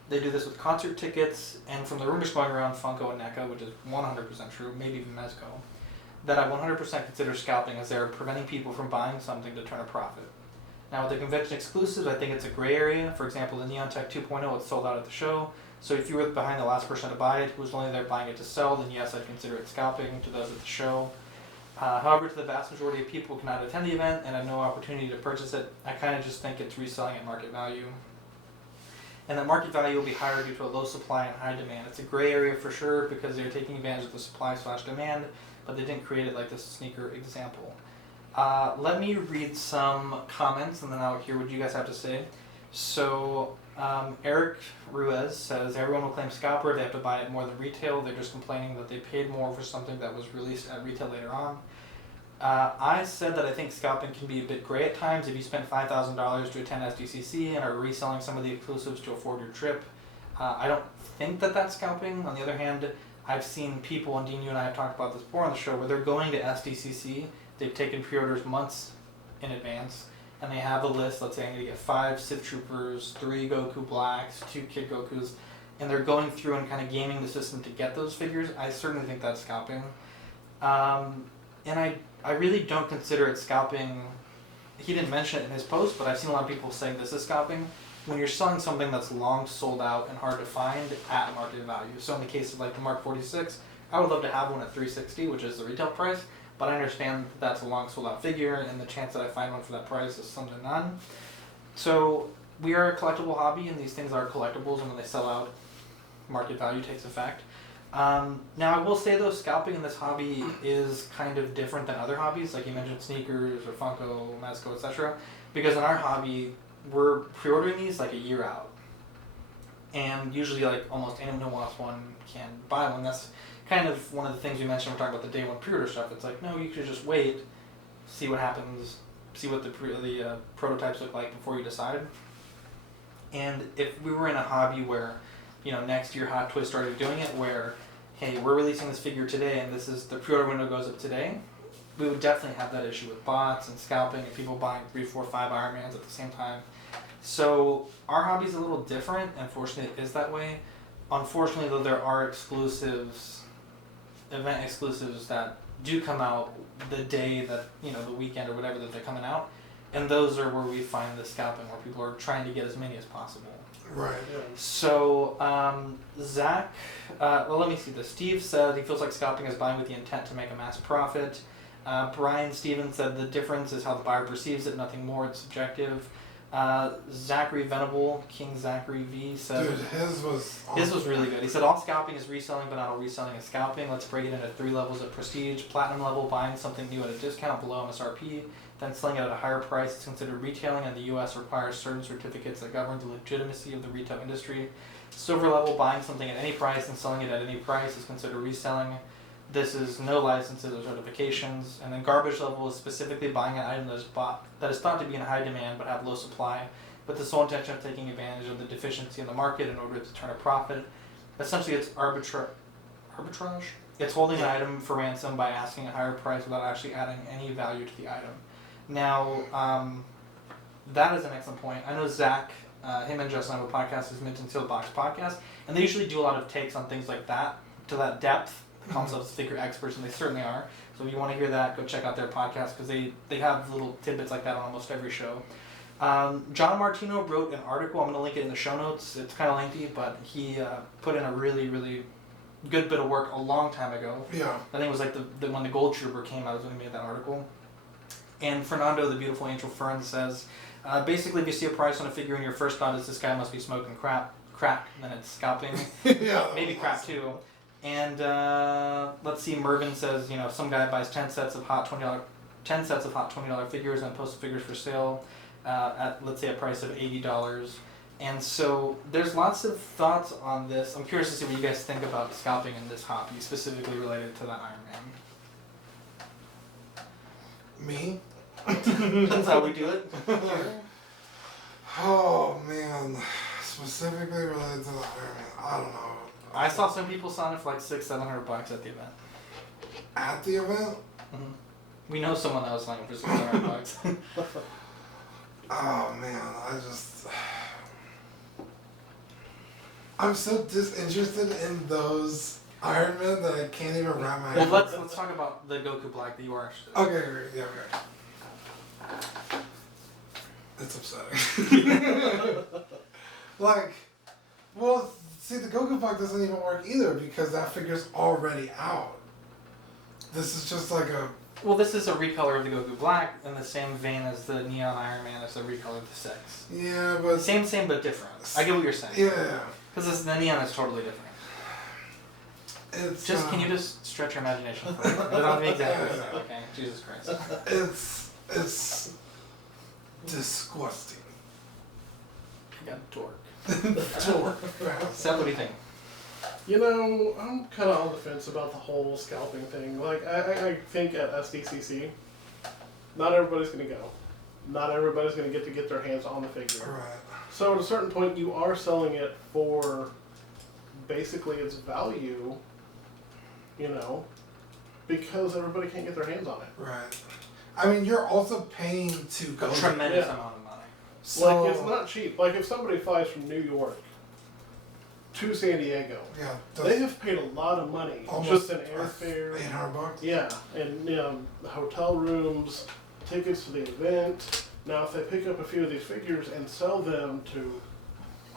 They do this with concert tickets, and from the rumors going around Funko and NECA, which is 100% true, maybe even Mezco, that I 100% consider scalping as they're preventing people from buying something to turn a profit. Now with the convention exclusives, I think it's a gray area. For example, the Neon Tech 2.0, it's sold out at the show. So if you were behind the last person to buy it, who was only there buying it to sell, then yes, I'd consider it scalping to those at the show. However, to the vast majority of people who cannot attend the event and have no opportunity to purchase it, I kind of just think it's reselling at market value. And that market value will be higher due to a low supply and high demand. It's a gray area for sure because they're taking advantage of the supply/demand, but they didn't create it like this sneaker example. Let me read some comments and then I'll hear what you guys have to say. So Eric Ruiz says, everyone will claim scalper, they have to buy it more than retail, they're just complaining that they paid more for something that was released at retail later on. I said that I think scalping can be a bit gray at times. If you spent $5,000 to attend SDCC and are reselling some of the exclusives to afford your trip, I don't think that that's scalping. On the other hand, I've seen people, and Dean, you and I have talked about this before on the show, where they're going to SDCC, they've taken pre-orders months in advance, and they have a list, let's say I'm going to get 5 Sith Troopers, 3 Goku Blacks, 2 Kid Gokus, and they're going through and kind of gaming the system to get those figures. I certainly think that's scalping. And I really don't consider it scalping. He didn't mention it in his post, but I've seen a lot of people saying this is scalping. When you're selling something that's long sold out and hard to find at market value. So in the case of like the Mark 46, I would love to have one at $360, which is the retail price, but I understand that that's a long sold out figure and the chance that I find one for that price is slim to none. So we are a collectible hobby and these things are collectibles, and when they sell out, market value takes effect. Now I will say though, scalping in this hobby is kind of different than other hobbies, like you mentioned sneakers or Funko, Mezco, etc. Because in our hobby, we're pre-ordering these like a year out. And usually like almost anyone who wants one can buy one. That's kind of one of the things we mentioned when we're talking about the day one pre-order stuff. It's like, no, you could just wait, see what happens, see what the prototypes look like before you decide. And if we were in a hobby where, you know, next year Hot Toys started doing it where, hey, we're releasing this figure today and this is the pre-order window goes up today, we would definitely have that issue with bots and scalping and people buying 3, 4, 5 Iron Mans at the same time. So our hobby's a little different, and fortunately it is that way. Unfortunately though, there are exclusives, event exclusives that do come out the day that, you know, the weekend or whatever that they're coming out, and those are where we find the scalping, where people are trying to get as many as possible. Right. Yeah. So, Zach, well, let me see this. Steve said he feels like scalping is buying with the intent to make a mass profit. Brian Stevens said the difference is how the buyer perceives it, nothing more, it's subjective. Zachary Venable, King Zachary V said... Dude, his was really good. He said all scalping is reselling, but not all reselling is scalping. Let's break it into 3 levels of prestige. Platinum level, buying something new at a discount below MSRP, then selling it at a higher price is considered retailing, and the U.S. requires certain certificates that govern the legitimacy of the retail industry. Silver level, buying something at any price and selling it at any price is considered reselling. This is no licenses or certifications. And then garbage level is specifically buying an item that is thought to be in high demand but have low supply, with the sole intention of taking advantage of the deficiency in the market in order to turn a profit. Essentially, it's arbitrage. It's holding an item for ransom by asking a higher price without actually adding any value to the item. Now, that is an excellent point. I know Zach, him and Justin have a podcast, is Mint and Sealed Box podcast, and they usually do a lot of takes on things like that, to that depth. They call themselves figure experts, and they certainly are. So if you want to hear that, go check out their podcast, because they have little tidbits like that on almost every show. John Martino wrote an article. I'm going to link it in the show notes. It's kind of lengthy, but he put in a really, really good bit of work a long time ago. Yeah. I think it was like when the Gold Trooper came out is when he made that article. And Fernando, the beautiful Angel Fern, says, basically if you see a price on a figure and your first thought is this guy must be smoking crack, then it's scalping. Yeah. Maybe crack too. And let's see, Mervin says, you know, some guy buys 10 sets of hot $20 figures and posts figures for sale at, let's say, a price of $80. And so there's lots of thoughts on this. I'm curious to see what you guys think about scalping in this hobby, specifically related to that Iron Man. Me? That's how we do it. Oh man, specifically related to the Iron Man, I don't know. I saw some people selling it for like $600-700 at the event. At the event? Mm-hmm. We know someone that was selling it for $600. Oh man, I'm so disinterested in those Iron Man that I can't even wrap my head. Well, let's talk about the Goku Black that you are interested in. Okay, great, yeah, okay. It's upsetting. Like, well, see, the Goku Black doesn't even work either because that figure's already out. This is just like a Well, this is a recolor of the Goku Black in the same vein as the Neon Iron Man is a recolor of the 6. Yeah, but Same but different. I get what you're saying. yeah, Because the Neon is totally different. it's Just can you just stretch your imagination for me? It doesn't have to be exactly the same, okay? Jesus Christ. it's disgusting. You got dork. Dork. Seth, what do you think? You know, I'm kind of on the fence about the whole scalping thing. Like, I think at SDCC, not everybody's going to go. Not everybody's going to get their hands on the figure. Right. So at a certain point, you are selling it for basically its value, you know, because everybody can't get their hands on it. Right. I mean, you're also paying to go. A tremendous Yeah. amount of money. So, Like, it's not cheap. Like, if somebody flies from New York to San Diego, Yeah. they have paid a lot of money almost just in airfare. $800. Yeah, and you know, hotel rooms, tickets to the event. Now, if they pick up a few of these figures and sell them to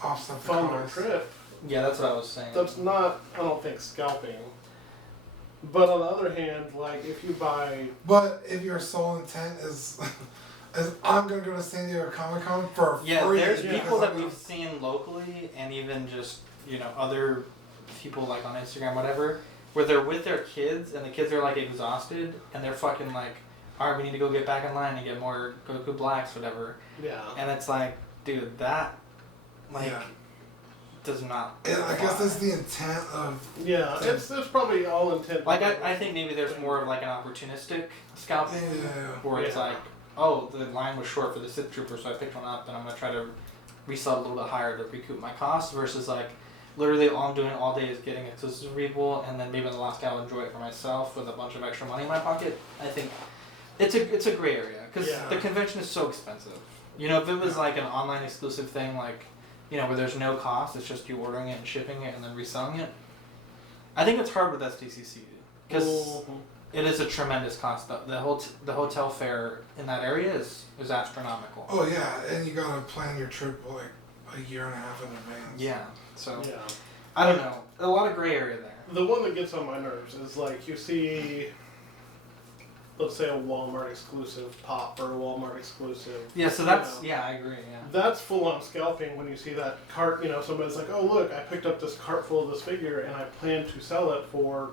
Offset the fund their cost. trip, Yeah, that's what I was saying. that's not, I don't think, scalping. But on the other hand, like, if you buy, But if your sole intent is I'm gonna go to San Diego Comic Con for Yeah, free. there's because people that I'm gonna- we've seen locally and even just, other people like on Instagram, whatever, where they're with their kids and the kids are like exhausted and they're fucking like, alright, we need to go get back in line and get more Goku Blacks, whatever. yeah. And it's like, dude, that, like, Yeah. does not. And I guess fly. that's the intent of. Yeah, it's probably all intent. Like, I think maybe there's more of like an opportunistic scalping Yeah. where it's Yeah. like, oh, the line was short for the Sith Trooper, so I picked one up and I'm going to try to resell it a little bit higher to recoup my costs versus like, literally all I'm doing all day is getting it to Cerebral and then maybe in the last guy I'll enjoy it for myself with a bunch of extra money in my pocket. I think it's a gray area because Yeah. the convention is so expensive. If it was like an online exclusive thing, like, where there's no cost, it's just you ordering it and shipping it and then reselling it. I think it's hard with SDCC because Mhm. it is a tremendous cost. The hotel fare in that area is astronomical. Oh yeah, and you gotta plan your trip like a year and a half in advance. Yeah. So Yeah. I don't know. A lot of gray area there. The one that gets on my nerves is like you see, let's say a Walmart exclusive pop or a Walmart exclusive. Yeah. So that's I agree. Yeah. That's full on scalping when you see that cart. Somebody's like, "Oh look, I picked up this cart full of this figure and I plan to sell it for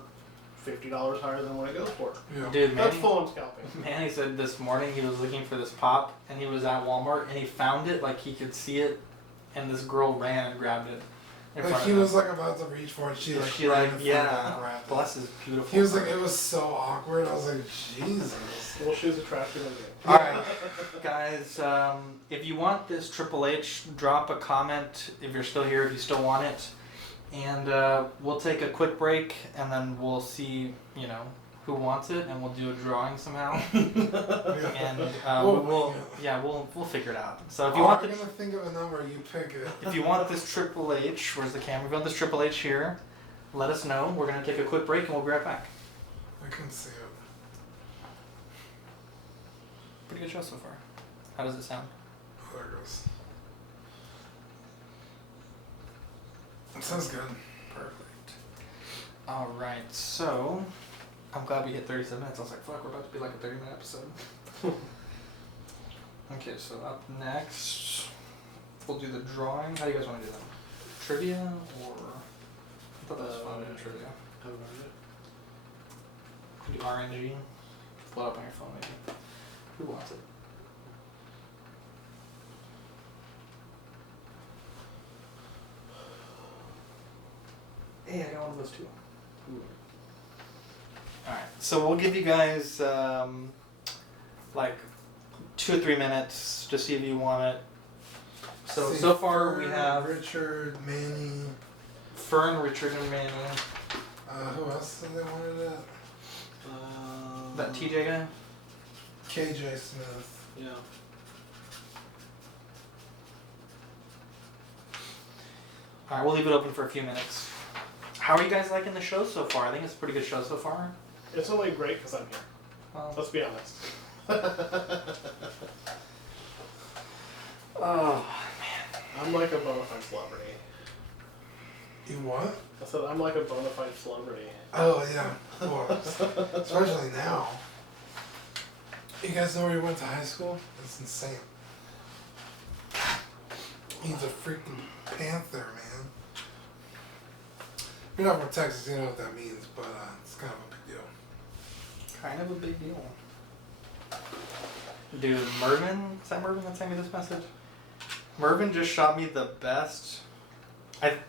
$50 higher than what it goes for." Yeah. Dude, That's Manny, full on scalping. Manny said this morning he was looking for this pop and he was at Walmart and he found it, like he could see it, and this girl ran and grabbed it. In Like front he of him. was like about to reach for it, she ran in front of him and grabbed it. Bless his beautiful. He was like, heart. it was so awkward. I was like, Jesus. Well, she's a trash human being. All right, guys. If you want this Triple H, drop a comment if you're still here. If you still want it, and we'll take a quick break, and then we'll see, who wants it, and we'll do a drawing somehow, and we'll figure it out. So if you want I'm this, gonna think of a number, you pick it. if you want this Triple H, where's the camera? If you want this Triple H here, let us know. We're gonna take a quick break, and we'll be right back. I can see it. Pretty good show so far. How does it sound? There it goes. It sounds good. Perfect. All right, so I'm glad we hit 37 minutes. I was like, fuck, we're about to be like a 30-minute episode. Okay, so up next, we'll do the drawing. How do you guys want to do that? Trivia or? I thought that was fun doing trivia. We do RNG. Float up on your phone, maybe. Who wants it? Hey, I got one of those too. Ooh. Alright, so we'll give you guys like 2 or 3 minutes to see if you want it. So far we Fern, have Richard, Manny. Fern, Richard, and Manny. Who else said they wanted it? That TJ guy? KJ Smith. Yeah. Alright, we'll leave it open for a few minutes. How are you guys liking the show so far? I think it's a pretty good show so far. It's only great because I'm here. Well, Let's be honest. oh, I'm like a bona fide celebrity. You what? I said I'm like a bona fide celebrity. Oh yeah, of course. Especially now. You guys know where he went to high school? It's insane. He's a freaking panther, man. If you're not from Texas, you know what that means, but it's kind of a big deal. Kind of a big deal. Dude, Mervin, is that Mervin that sent me this message? Mervin just shot me the best.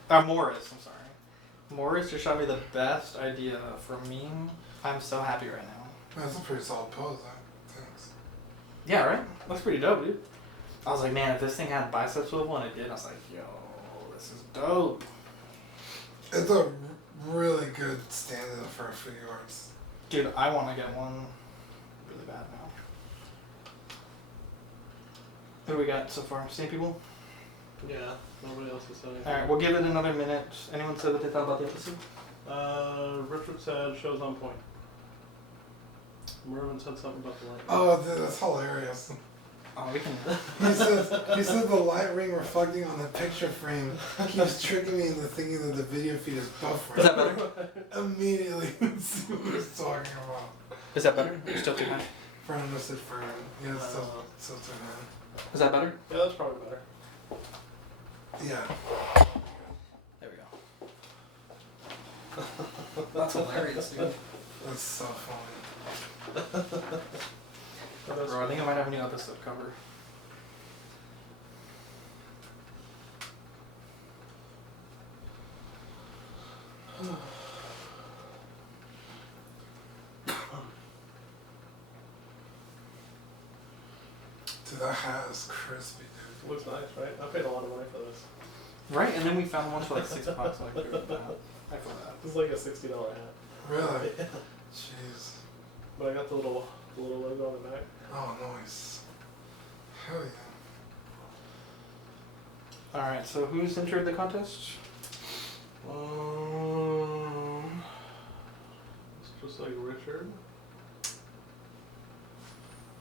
Morris, I'm sorry. Morris just shot me the best idea for a meme. I'm so happy right now. That's a pretty solid pose, thanks. Yeah, right? Looks pretty dope, dude. I was like, man, if this thing had bicep swivel, and it did, I was like, yo, this is dope. It's a really good stand-in for figure arts. Dude, I want to get one really bad now. Who do we got so far? Same people? Yeah, nobody else has said anything. Alright, we'll give it another minute. Anyone said what they thought about the episode? Richard said show's on point. Mervin said something about the light. Oh, dude, that's hilarious. Oh, we can. He said the light ring reflecting on the picture frame keeps tricking me into thinking that the video feed is buffering. Is that better? Immediately see what he's talking about. Is that better? You're still too high. Fern, I said Fern. Yeah, it's still too high. Is that better? Yeah, that's probably better. Yeah. There we go. That's hilarious, dude. That's so funny. Bro, I think I might have a new episode cover. Dude, that hat is crispy, dude. Looks nice, right? I paid a lot of money for this. Right, and then we found one for like $6. Like, I feel that. This is like a $60 hat. Really? Jeez. But I got the little logo on the back. Oh, nice. Hell yeah. Alright, so who's entered the contest? It's just like Richard.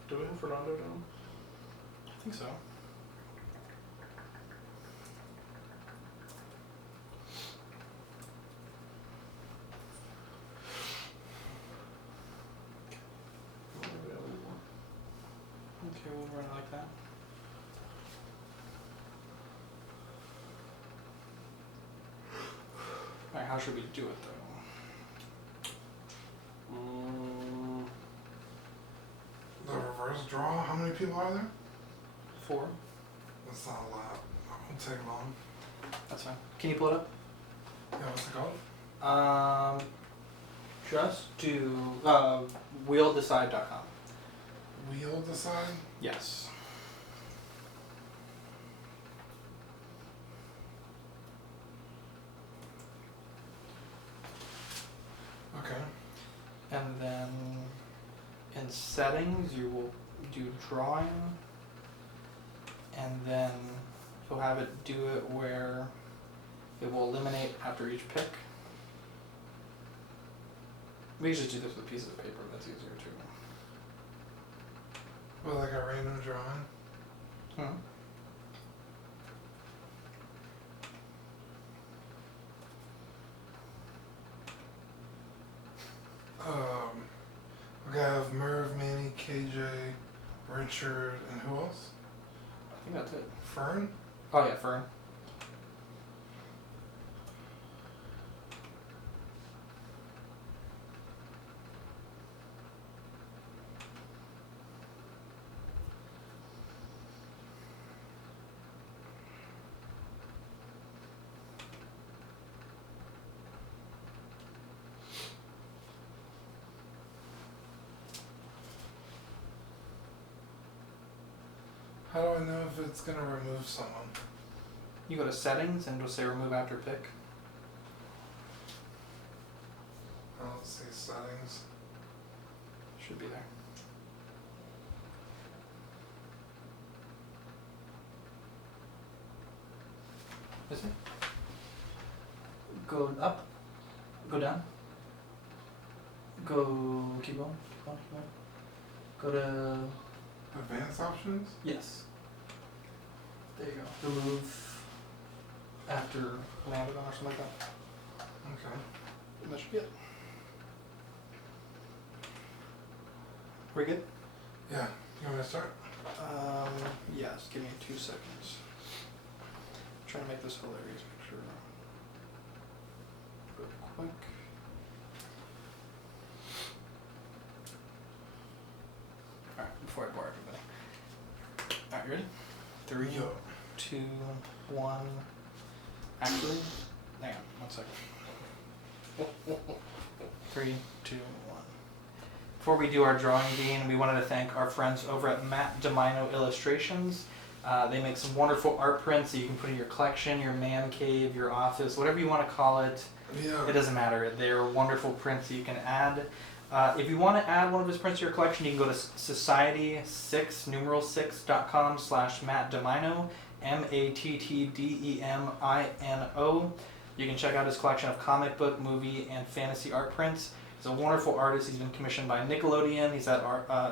Do we have Fernando down? I think so. Okay, we'll run it like that. Alright, how should we do it though? The reverse draw, how many people are there? 4. That's not a lot. It won't take long. That's fine. Can you pull it up? Yeah, what's it called? Just do wheeldecide.com. Wheel Decide? Yes. Okay. And then in settings, you will do drawing, and then you'll have it do it where it will eliminate after each pick. We can just do this with pieces of paper, that's easier too. Well, like a random drawing? Hmm. We have Merv, Manny, KJ, Richard, and who else? I think that's it. Fern? Oh yeah, Fern. How do I know if it's gonna remove someone? You go to settings and it'll say remove after pick. I don't see settings. Should be there. Is it? Go up. Go down. Go. Keep going. Keep going. Keep going. Go to. Advanced options? Yes. There you go. Remove after landed on or something like that. Okay. And that should be it. We good? Yeah. You want me to start? Yes, give me 2 seconds. I'm trying to make this hilarious picture real quick. Alright, before I bore everybody. Alright, you ready? 3, Yo. 2, 1. Actually, hang on, 1 second. 3, 2, 1. Before we do our drawing, Dean, we wanted to thank our friends over at Matt DeMino Illustrations. They make some wonderful art prints that you can put in your collection, your man cave, your office, whatever you want to call it. Yeah. It doesn't matter. They're wonderful prints that you can add. If you want to add one of his prints to your collection, you can go to society6numeral6.com/Matt DeMino, MattDemino. You can check out his collection of comic book, movie, and fantasy art prints. He's a wonderful artist. He's been commissioned by Nickelodeon. He's had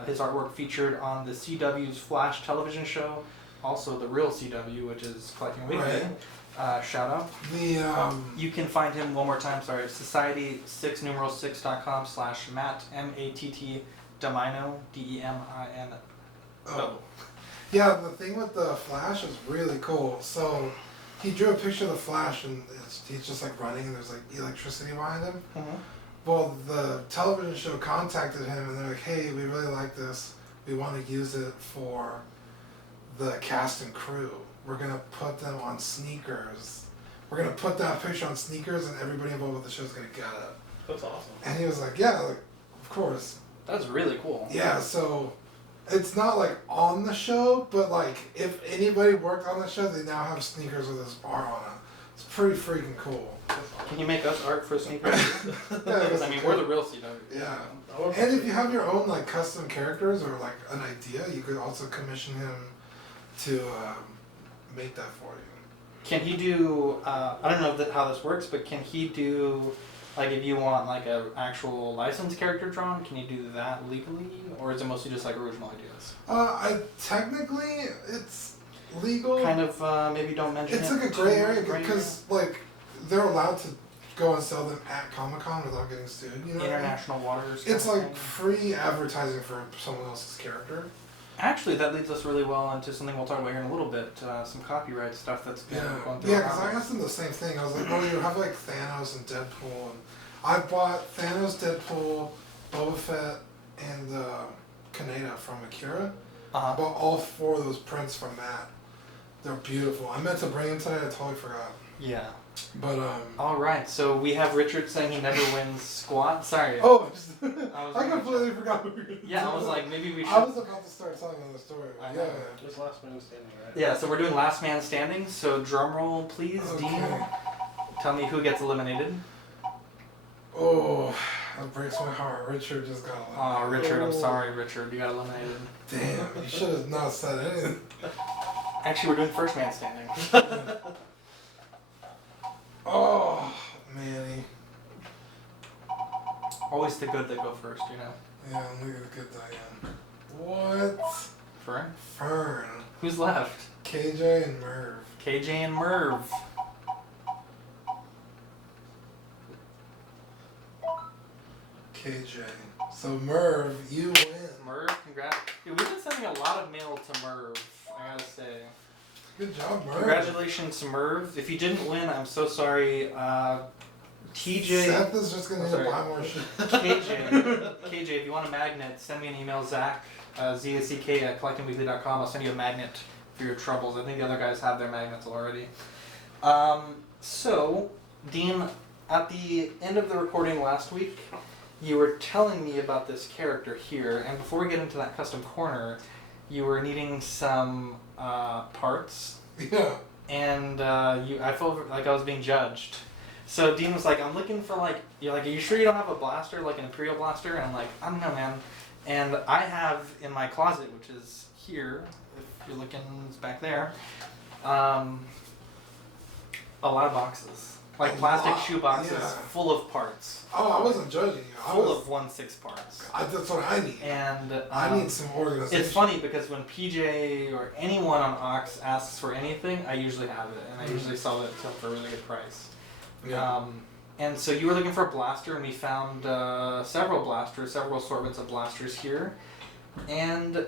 his artwork featured on the CW's Flash television show, also the real CW, which is Collecting Weekly. Right. Shout out. You can find him one more time. Sorry, society6numeral6.com/Matt MattDemino DEMINO. Oh. Yeah, the thing with the Flash is really cool. So he drew a picture of the Flash and he's just like running and there's like electricity behind him. Mm-hmm. Well, the television show contacted him and they're like, hey, we really like this. We want to use it for the cast and crew. We're going to put them on sneakers. We're going to put that picture on sneakers and everybody involved with the show is going to get it. That's awesome. And he was like, yeah, like, of course. That's really cool. Yeah, so it's not like on the show, but like if anybody worked on the show, they now have sneakers with his art on it. It's pretty freaking cool. Can you make us art for sneakers? Yeah, I mean, we're the real CW. Yeah. And if you have your own like custom characters or like an idea, you could also commission him to make that for you. Can he do? I don't know how this works, but can he do? Like, if you want like a actual licensed character drawn, can you do that legally, or is it mostly just like original ideas? Technically, it's legal. Kind of. Maybe don't mention It's it. like a gray area Gray because like they're allowed to go and sell them at Comic-Con without getting sued. You know. International waters. It's kind of like thing. free advertising for someone else's character. Actually, that leads us really well into something we'll talk about here in a little bit. Some copyright stuff that's been going through. Yeah, because I asked them the same thing. I was like, well, you have like Thanos and Deadpool, and I bought Thanos, Deadpool, Boba Fett, and Kaneda from Akira. I bought all 4 of those prints from Matt. They're beautiful. I meant to bring them tonight. I totally forgot. Yeah. But All right, so we have Richard saying he never wins squat. Sorry. oh, I completely forgot what we were gonna Yeah, do. I was like, maybe we should. I was about to start telling another story. I Yeah. know. Just last man standing, right? Yeah, so we're doing last man standing. So drum roll, please, Dean. Okay. Tell me who gets eliminated. Oh, that breaks my heart. Richard just got eliminated. Oh, Richard, I'm sorry, Richard, you got eliminated. Damn, you should have not said anything. Actually, we're doing first man standing. Oh, Manny. Always the good that go first, you know. Yeah, look at the good Diane. What? Fern? Fern. Who's left? KJ and Merv. KJ and Merv. KJ. So Merv, you win. Merv, congrats. Dude, we've been sending a lot of mail to Merv, I gotta say. Good job, Merv. Congratulations to Merv. If you didn't win, I'm so sorry. TJ. Seth is just gonna need to buy more shit. KJ, if you want a magnet, send me an email, Zach, ZACK at collectingweekly.com. I'll send you a magnet for your troubles. I think the other guys have their magnets already. So, Dean, at the end of the recording last week, you were telling me about this character here, and before we get into that custom corner, you were needing some parts, Yeah. and I felt like I was being judged. So Dean was like, I'm looking for like, you're like, are you sure you don't have a blaster, like an Imperial blaster? And I'm like, I don't know, man. And I have in my closet, which is here, if you're looking, it's back there, a lot of boxes. Like plastic shoe boxes full of parts. Oh, I wasn't judging you. Full of 1/6 parts. That's what I need. And I need some organization. it's funny because when PJ or anyone on Ox asks for anything, I usually have it, and I usually sell it for a really good price. Yeah. And so you were looking for a blaster, and we found several assortments of blasters here. And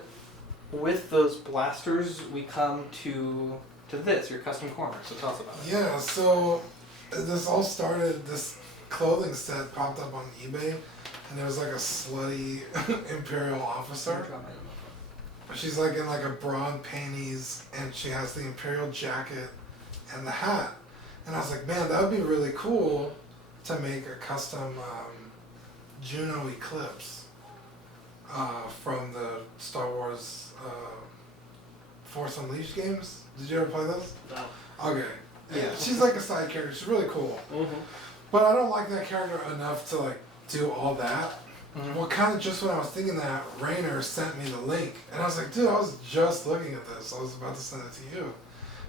with those blasters, we come to this, your custom corner. So tell us about it. Yeah, so this all started, this clothing set popped up on eBay, and there was like a slutty Imperial officer. She's like in like a bra and panties, and she has the Imperial jacket and the hat. And I was like, man, that would be really cool to make a custom Juno Eclipse from the Star Wars Force Unleashed games. Did you ever play those? No. Okay. Yeah. She's like a side character. She's really cool. Mm-hmm. But I don't like that character enough to like do all that. Mhm. Well, kind of just when I was thinking that, Rainer sent me the link. And I was like, dude, I was just looking at this. I was about to send it to you.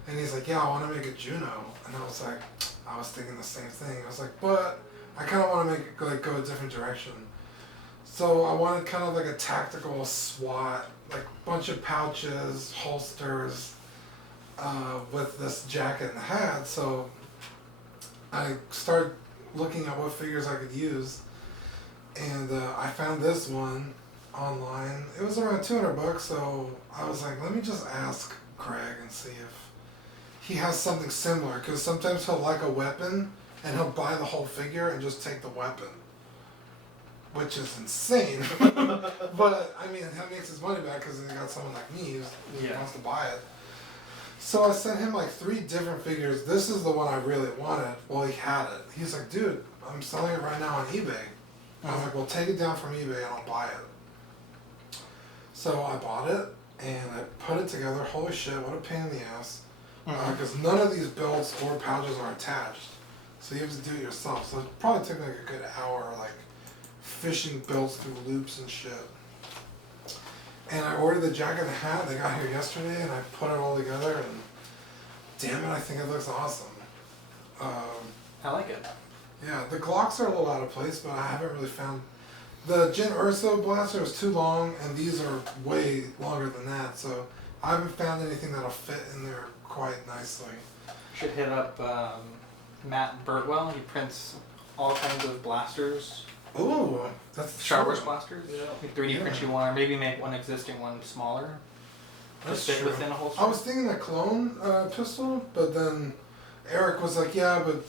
And he's like, yeah, I want to make a Juno. And I was like, I was thinking the same thing. I was like, but I kind of want to make it like go a different direction. So I wanted kind of like a tactical SWAT, like bunch of pouches, holsters, with this jacket and hat. So I started looking at what figures I could use. And I found this one online. It was around $200, so I was like, let me just ask Craig and see if he has something similar. Because sometimes he'll like a weapon and he'll buy the whole figure and just take the weapon, which is insane. But I mean, that makes his money back because he got someone like me who wants to buy it. So I sent him like 3 different figures. This is the one I really wanted. Well, he had it. He's like, dude, I'm selling it right now on eBay. I was like, well, take it down from eBay and I'll buy it. So I bought it and I put it together. Holy shit, what a pain in the ass. Because none of these belts or pouches are attached. So you have to do it yourself. So it probably took like a good hour, like fishing belts through loops and shit. And I ordered the jacket and the hat. They got here yesterday and I put it all together and damn it, I think it looks awesome. I like it. Yeah, the Glocks are a little out of place, but I haven't really found... The Jyn Erso blaster is too long, and these are way longer than that, so I haven't found anything that'll fit in there quite nicely. Should hit up Matt Burtwell. He prints all kinds of blasters. Ooh, that's Star Wars true. blasters. Yeah. You 3D print you one, or maybe make one existing one smaller. That's to fit true. within a holster. I was thinking a clone pistol, but then Eric was like, yeah, but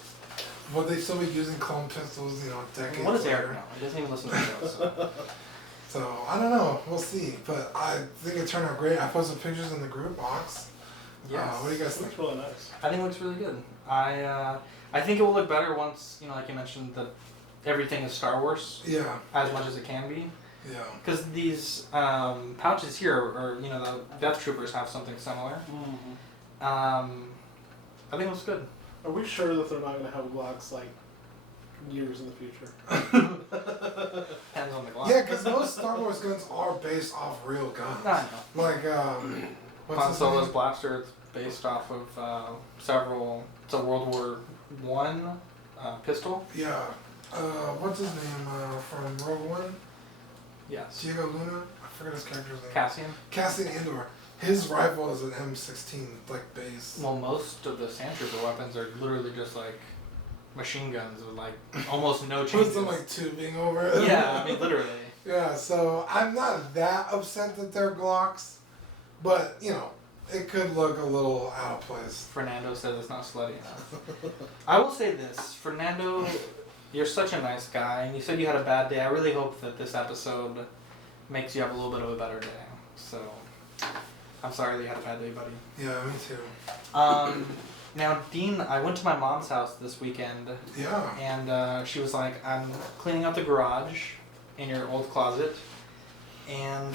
would they still be using clone pistols, decades What does later? Eric know? He doesn't even listen to the show. So. So, I don't know. We'll see. But I think it turned out great. I posted pictures in the group box. Yes. What do you guys It think? looks really nice. I think it looks really good. I think it will look better once, like you mentioned, that everything is Star Wars Yeah, as much as it can be. yeah. Because these pouches here, or the Death Troopers have something similar. Mm-hmm. I think it looks good. Are we sure that they're not going to have Glocks like years in the future? Depends on the Glock. Yeah, because most Star Wars guns are based off real guns. I know. Like, what's Han his Solo's name? blaster is based off of several. It's a World War One pistol. Yeah. What's his name from Rogue One? Yes. Diego Luna? I forget his character's name. Cassian. Cassian Andor. His rifle is an M16, like, base. Well, most of the Sandtrooper weapons are literally just like machine guns with like almost no With changes. some, like, tubing over it. Yeah, I mean literally. Yeah, so I'm not that upset that they're Glocks, but, it could look a little out of place. Fernando says it's not slutty enough. I will say this, Fernando, you're such a nice guy, and you said you had a bad day. I really hope that this episode makes you have a little bit of a better day. So, I'm sorry that you had a bad day, buddy. Yeah, me too. Now, Dean, I went to my mom's house this weekend, Yeah. and she was like, I'm cleaning out the garage in your old closet, and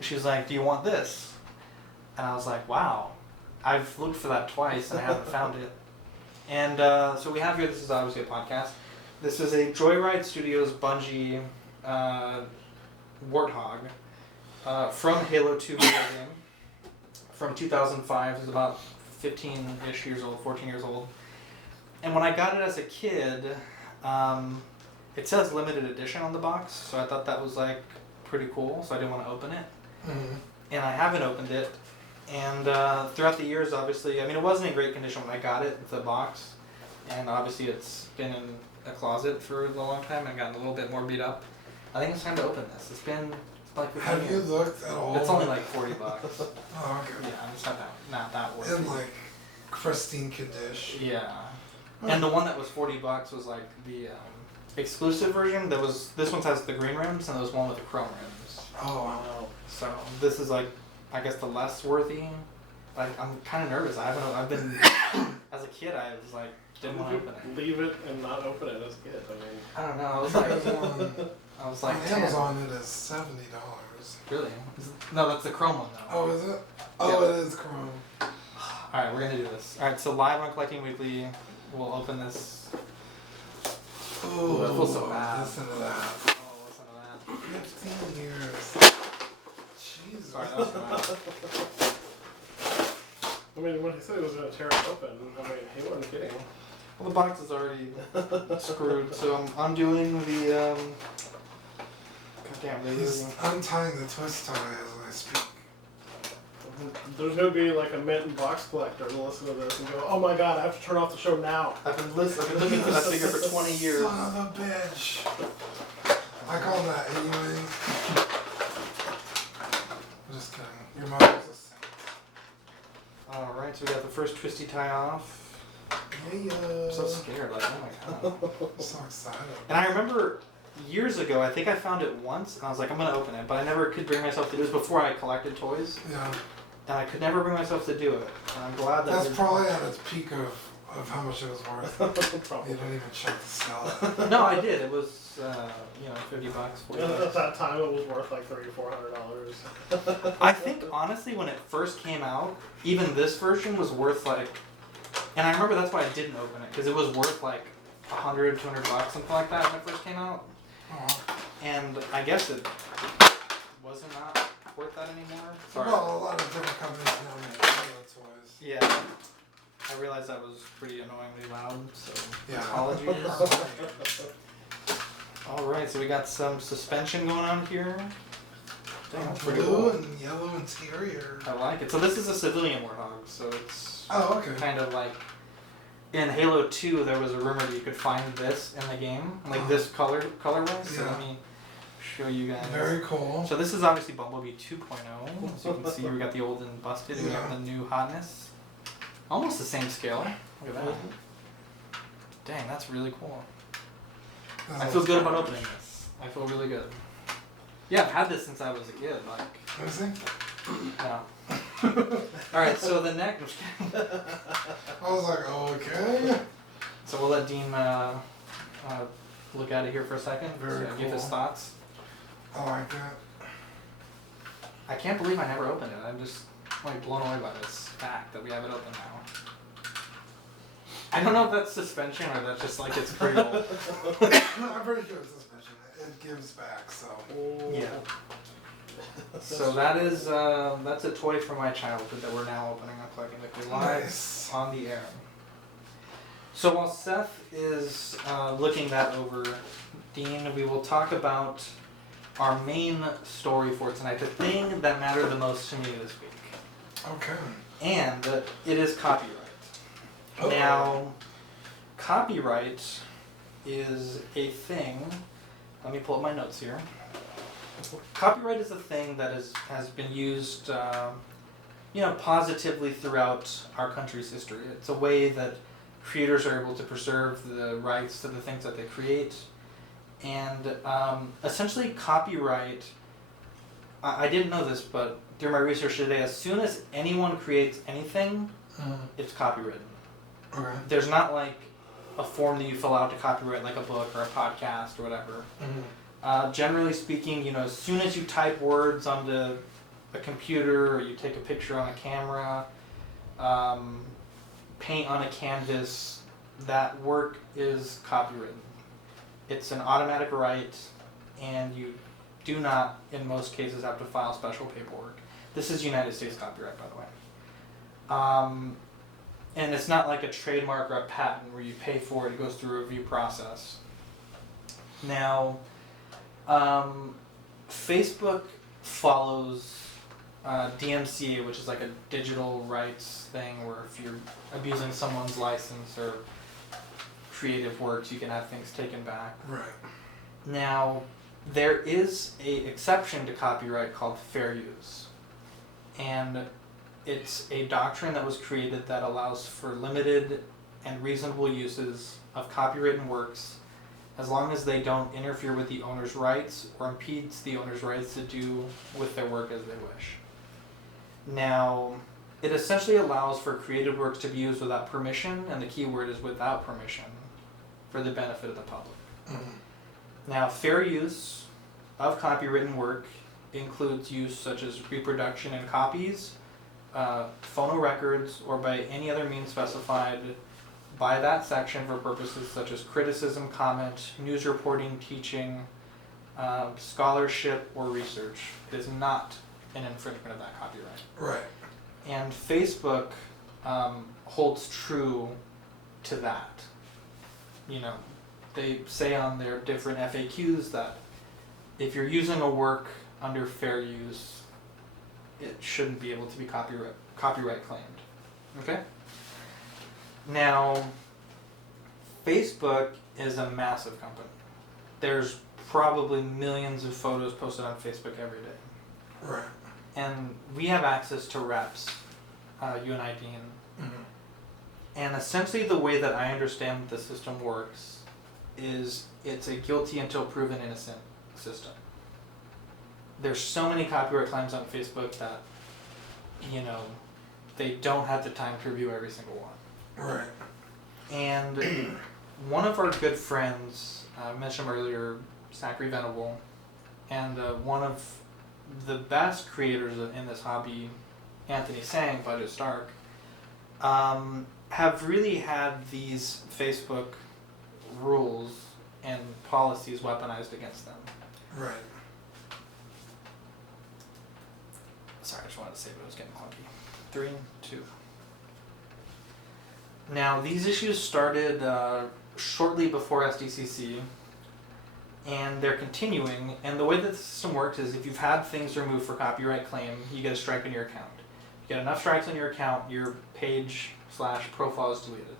she was like, do you want this? And I was like, wow, I've looked for that twice and I haven't found it. And so we have here, this is obviously a podcast, this is a Joyride Studios Bungie Warthog from Halo 2 video game from 2005. It was about 15-ish years old, 14 years old. And when I got it as a kid, it says limited edition on the box, so I thought that was like pretty cool, so I didn't want to open it. Mm-hmm. And I haven't opened it. And throughout the years, obviously, I mean, it wasn't in great condition when I got it, the box. And obviously it's been in a closet for a long time and gotten a little bit more beat up. I think it's time to open this. It's been like within Have you years. looked at all? It's only like $40. Oh, okay. Yeah, it's not that worth In it. like pristine condition. Yeah. And the one that was $40 was like the exclusive version. This one has the green rims, and there was one with the chrome rims. Oh, wow. Wow. So this is like, I guess the less worthy. Like I'm kind of nervous. I've been as a kid. I was like didn't want to open it. Leave it and not open it as a kid. I mean, I don't know. I was There's like, one I was like on 10. Amazon. It is $70. Really? No, that's the chrome one though. Oh, is it? Oh, Yeah. it is Chrome. All right, we're gonna do this. All right, so live on Collecting Weekly, we'll open this. Ooh, that feels so bad. Listen to that. Oh, listen to that. 15 years. Jesus. Sorry, that was bad. I mean, when he said he was going to tear it open, I mean, he wasn't kidding. Well, the box is already screwed, so I'm undoing the. Goddamn, He's untying the twist tie as I speak. There's going to be like a mint and box collector to listen to this and go, oh my god, I have to turn off the show now. I've been looking for that figure for 20 years. Son of a bitch. I call that anyway. I'm just kidding. Your mother's a saint. All right, so we got the first twisty tie off. Yeah. I'm so scared, like, oh my god. I'm so excited. And I remember years ago, I think I found it once, and I was like, I'm gonna open it, but I never could bring myself to do it. It was before I collected toys, Yeah. and I could never bring myself to do it. And I'm glad that. That's probably at its peak of how much it was worth. Probably. You didn't even check to sell it. No, I did. It was, $50, And at $40. that time, it was worth like $300-400. I think honestly, when it first came out, even this version was worth like, and I remember that's why I didn't open it because it was worth like $100, $200, something like that when it first came out. Oh. And I guess it wasn't not worth that anymore. Sorry. Well, a lot of different companies now make Halo toys. Yeah. I realized that was pretty annoyingly loud, so Yeah. apologies. Alright, so we got some suspension going on here. Dang, that's pretty Blue cool. and yellow interior. I like it. So this is a civilian Warthog, so it's Oh, okay. kind of like in Halo 2 there was a rumor that you could find this in the game. Like this colorway. So Yeah. let me show you guys. Very cool. So this is obviously Bumblebee 2.0. So you can see we got the old and busted, we got Yeah. the new hotness. Almost the same scale. Look at that. Dang, that's really cool. I feel good about opening this. I feel really good. Yeah, I've had this since I was a kid. Like, Let me see. yeah. All right, so the neck. I was like, okay. So we'll let Dean look at it here for a second. Very Give his cool. thoughts. I like that. I can't believe I never opened it. I'm just like blown away by this fact that we have it open now. I don't know if that's suspension or that's just like it's pretty old. I'm pretty sure it's suspension. It gives back, so. Yeah. So that is that's a toy from my childhood that we're now opening up Collecting Weekly live Nice. on the air. So while Seth is looking that over, Dean, we will talk about our main story for tonight, the thing that mattered the most to me this week. Okay. And it is copyright. Oh. Now, copyright is a thing. Let me pull up my notes here. Copyright is a thing that has been used, positively throughout our country's history. It's a way that creators are able to preserve the rights to the things that they create. And essentially, copyright, I didn't know this, but through my research today, as soon as anyone creates anything, it's copywritten. Okay. There's not like a form that you fill out to copyright like a book or a podcast or whatever. Generally speaking, as soon as you type words onto a computer or you take a picture on a camera, paint on a canvas, that work is copywritten. It's an automatic right, and you do not, in most cases, have to file special paperwork. This is United States copyright, by the way. And it's not like a trademark or a patent where you pay for it, it goes through a review process. Now, Facebook follows DMCA, which is like a digital rights thing where if you're abusing someone's license or creative works, you can have things taken back. Right. Now, there is a exception to copyright called fair use. And it's a doctrine that was created that allows for limited and reasonable uses of copywritten works as long as they don't interfere with the owner's rights or impedes the owner's rights to do with their work as they wish. Now, it essentially allows for created works to be used without permission, and the key word is without permission, for the benefit of the public. Mm-hmm. Now, fair use of copywritten work includes use such as reproduction in copies, phonorecords, or by any other means specified by that section for purposes such as criticism, comment, news reporting, teaching, scholarship, or research. It is not an infringement of that copyright. Right. And Facebook holds true to that. You know, they say on their different FAQs that if you're using a work under fair use, it shouldn't be able to be copyright claimed. Okay? Now, Facebook is a massive company. There's probably millions of photos posted on Facebook every day. Right. And we have access to reps, you and I, Dean. Mm-hmm. And essentially the way that I understand the system works is it's a guilty until proven innocent system. There's so many copyright claims on Facebook that, you know, they don't have the time to review every single one. Right. And one of our good friends, I mentioned him earlier, Zachary Venable, and one of the best creators in this hobby, Anthony Sang, Budget Stark, have really had these Facebook rules and policies weaponized against them. Right. Sorry, I just wanted to say, but it was getting clunky. 3, 2. Now, these issues started shortly before SDCC, and they're continuing. And the way that the system works is if you've had things removed for copyright claim, you get a strike on your account. You get enough strikes on your account, your page/profile is deleted.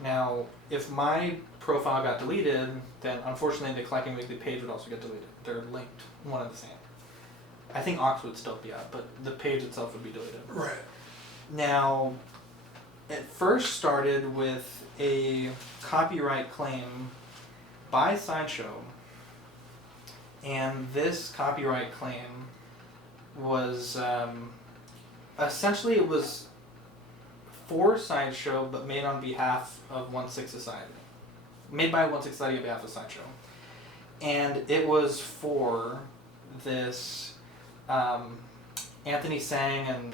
Now, if my profile got deleted, then unfortunately the Collecting Weekly page would also get deleted. They're linked, one and the same. I think Ox would still be up, but the page itself would be deleted. Right. Now, it first started with a copyright claim by Sideshow, and this copyright claim was essentially it was for Sideshow, but made on behalf of 1/6 Society, made by 1/6 Society on behalf of Sideshow, and it was for this. Anthony Sang and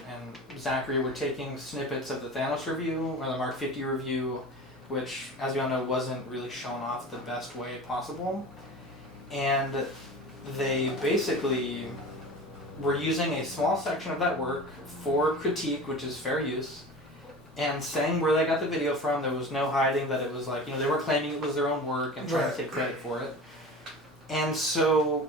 Zachary were taking snippets of the Thanos review or the Mark 50 review, which, as we all know, wasn't really shown off the best way possible. And they basically were using a small section of that work for critique, which is fair use, and saying where they got the video from. There was no hiding that it was like, you know, they were claiming it was their own work and trying to take credit for it. And so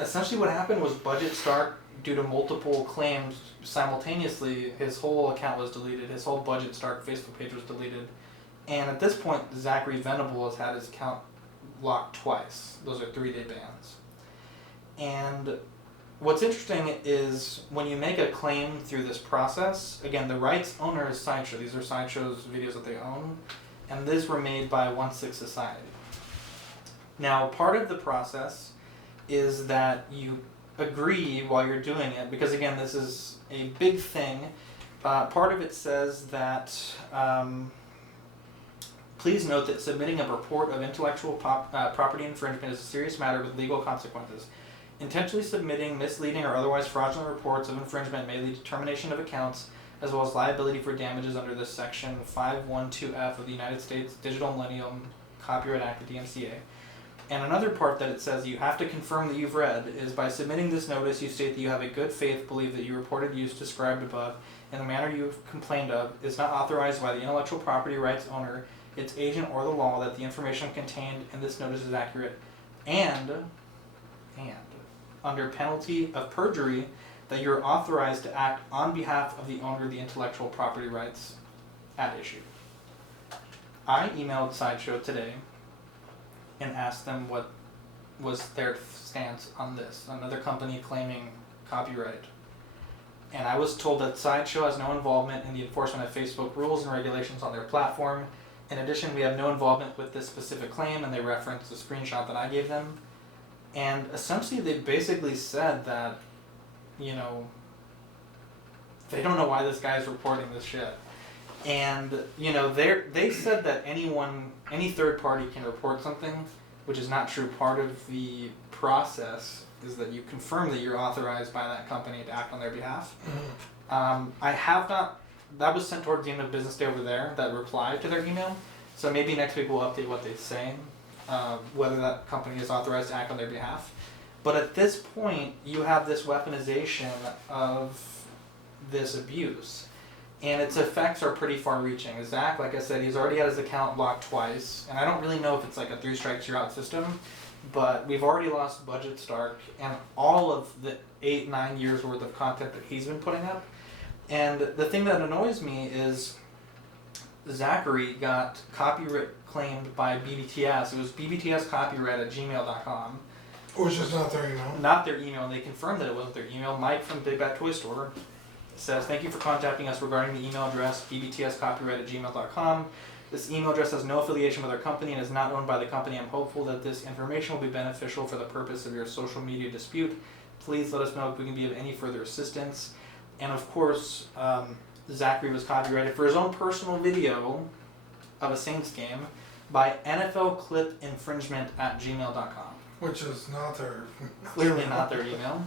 essentially what happened was Budget Stark, due to multiple claims simultaneously, his whole account was deleted. His whole Budget Stark Facebook page was deleted. And at this point, Zachary Venable has had his account locked twice. Those are 3-day bans. And what's interesting is when you make a claim through this process, again, the rights owner is Sideshow. These are Sideshow's videos that they own. And these were made by 1/6 Society. Now, part of the process is that you agree while you're doing it, because again, this is a big thing. Part of it says that please note that submitting a report of intellectual property infringement is a serious matter with legal consequences. Intentionally submitting misleading or otherwise fraudulent reports of infringement may lead to termination of accounts as well as liability for damages under this section 512F of the United States Digital Millennium Copyright Act, the DMCA. And another part that it says you have to confirm that you've read is by submitting this notice, you state that you have a good faith belief that your reported use described above in the manner you've complained of is not authorized by the intellectual property rights owner, its agent, or the law, that the information contained in this notice is accurate, and under penalty of perjury, that you're authorized to act on behalf of the owner of the intellectual property rights at issue. I emailed Sideshow today and asked them what was their stance on this. Another company claiming copyright. And I was told that Sideshow has no involvement in the enforcement of Facebook rules and regulations on their platform. In addition, we have no involvement with this specific claim, and they referenced the screenshot that I gave them. And essentially they basically said that, you know, they don't know why this guy's reporting this shit. And, you know, they said that any third party can report something, which is not true. Part of the process is that you confirm that you're authorized by that company to act on their behalf. I have not, that was sent towards the end of business day over there, that reply to their email. So maybe next week we'll update what they say, whether that company is authorized to act on their behalf. But at this point, you have this weaponization of this abuse. And its effects are pretty far-reaching. Zach, like I said, he's already had his account blocked twice, and I don't really know if it's like a 3 strikes you're out system, but we've already lost Budget Stark and all of the 8-9 years worth of content that he's been putting up. And the thing that annoys me is Zachary got copyright claimed by BBTS. It was bbtscopyright@gmail.com. Which is not their email. Not their email, and they confirmed that it wasn't their email. Mike from Big Bad Toy Store says, thank you for contacting us regarding the email address bbtscopyright@gmail.com. This email address has no affiliation with our company and is not owned by the company. I'm hopeful that this information will be beneficial for the purpose of your social media dispute. Please let us know if we can be of any further assistance. And of course, Zachary was copyrighted for his own personal video of a Saints game by NFL Clip Infringement @gmail.com. Which is not their... Clearly not their email.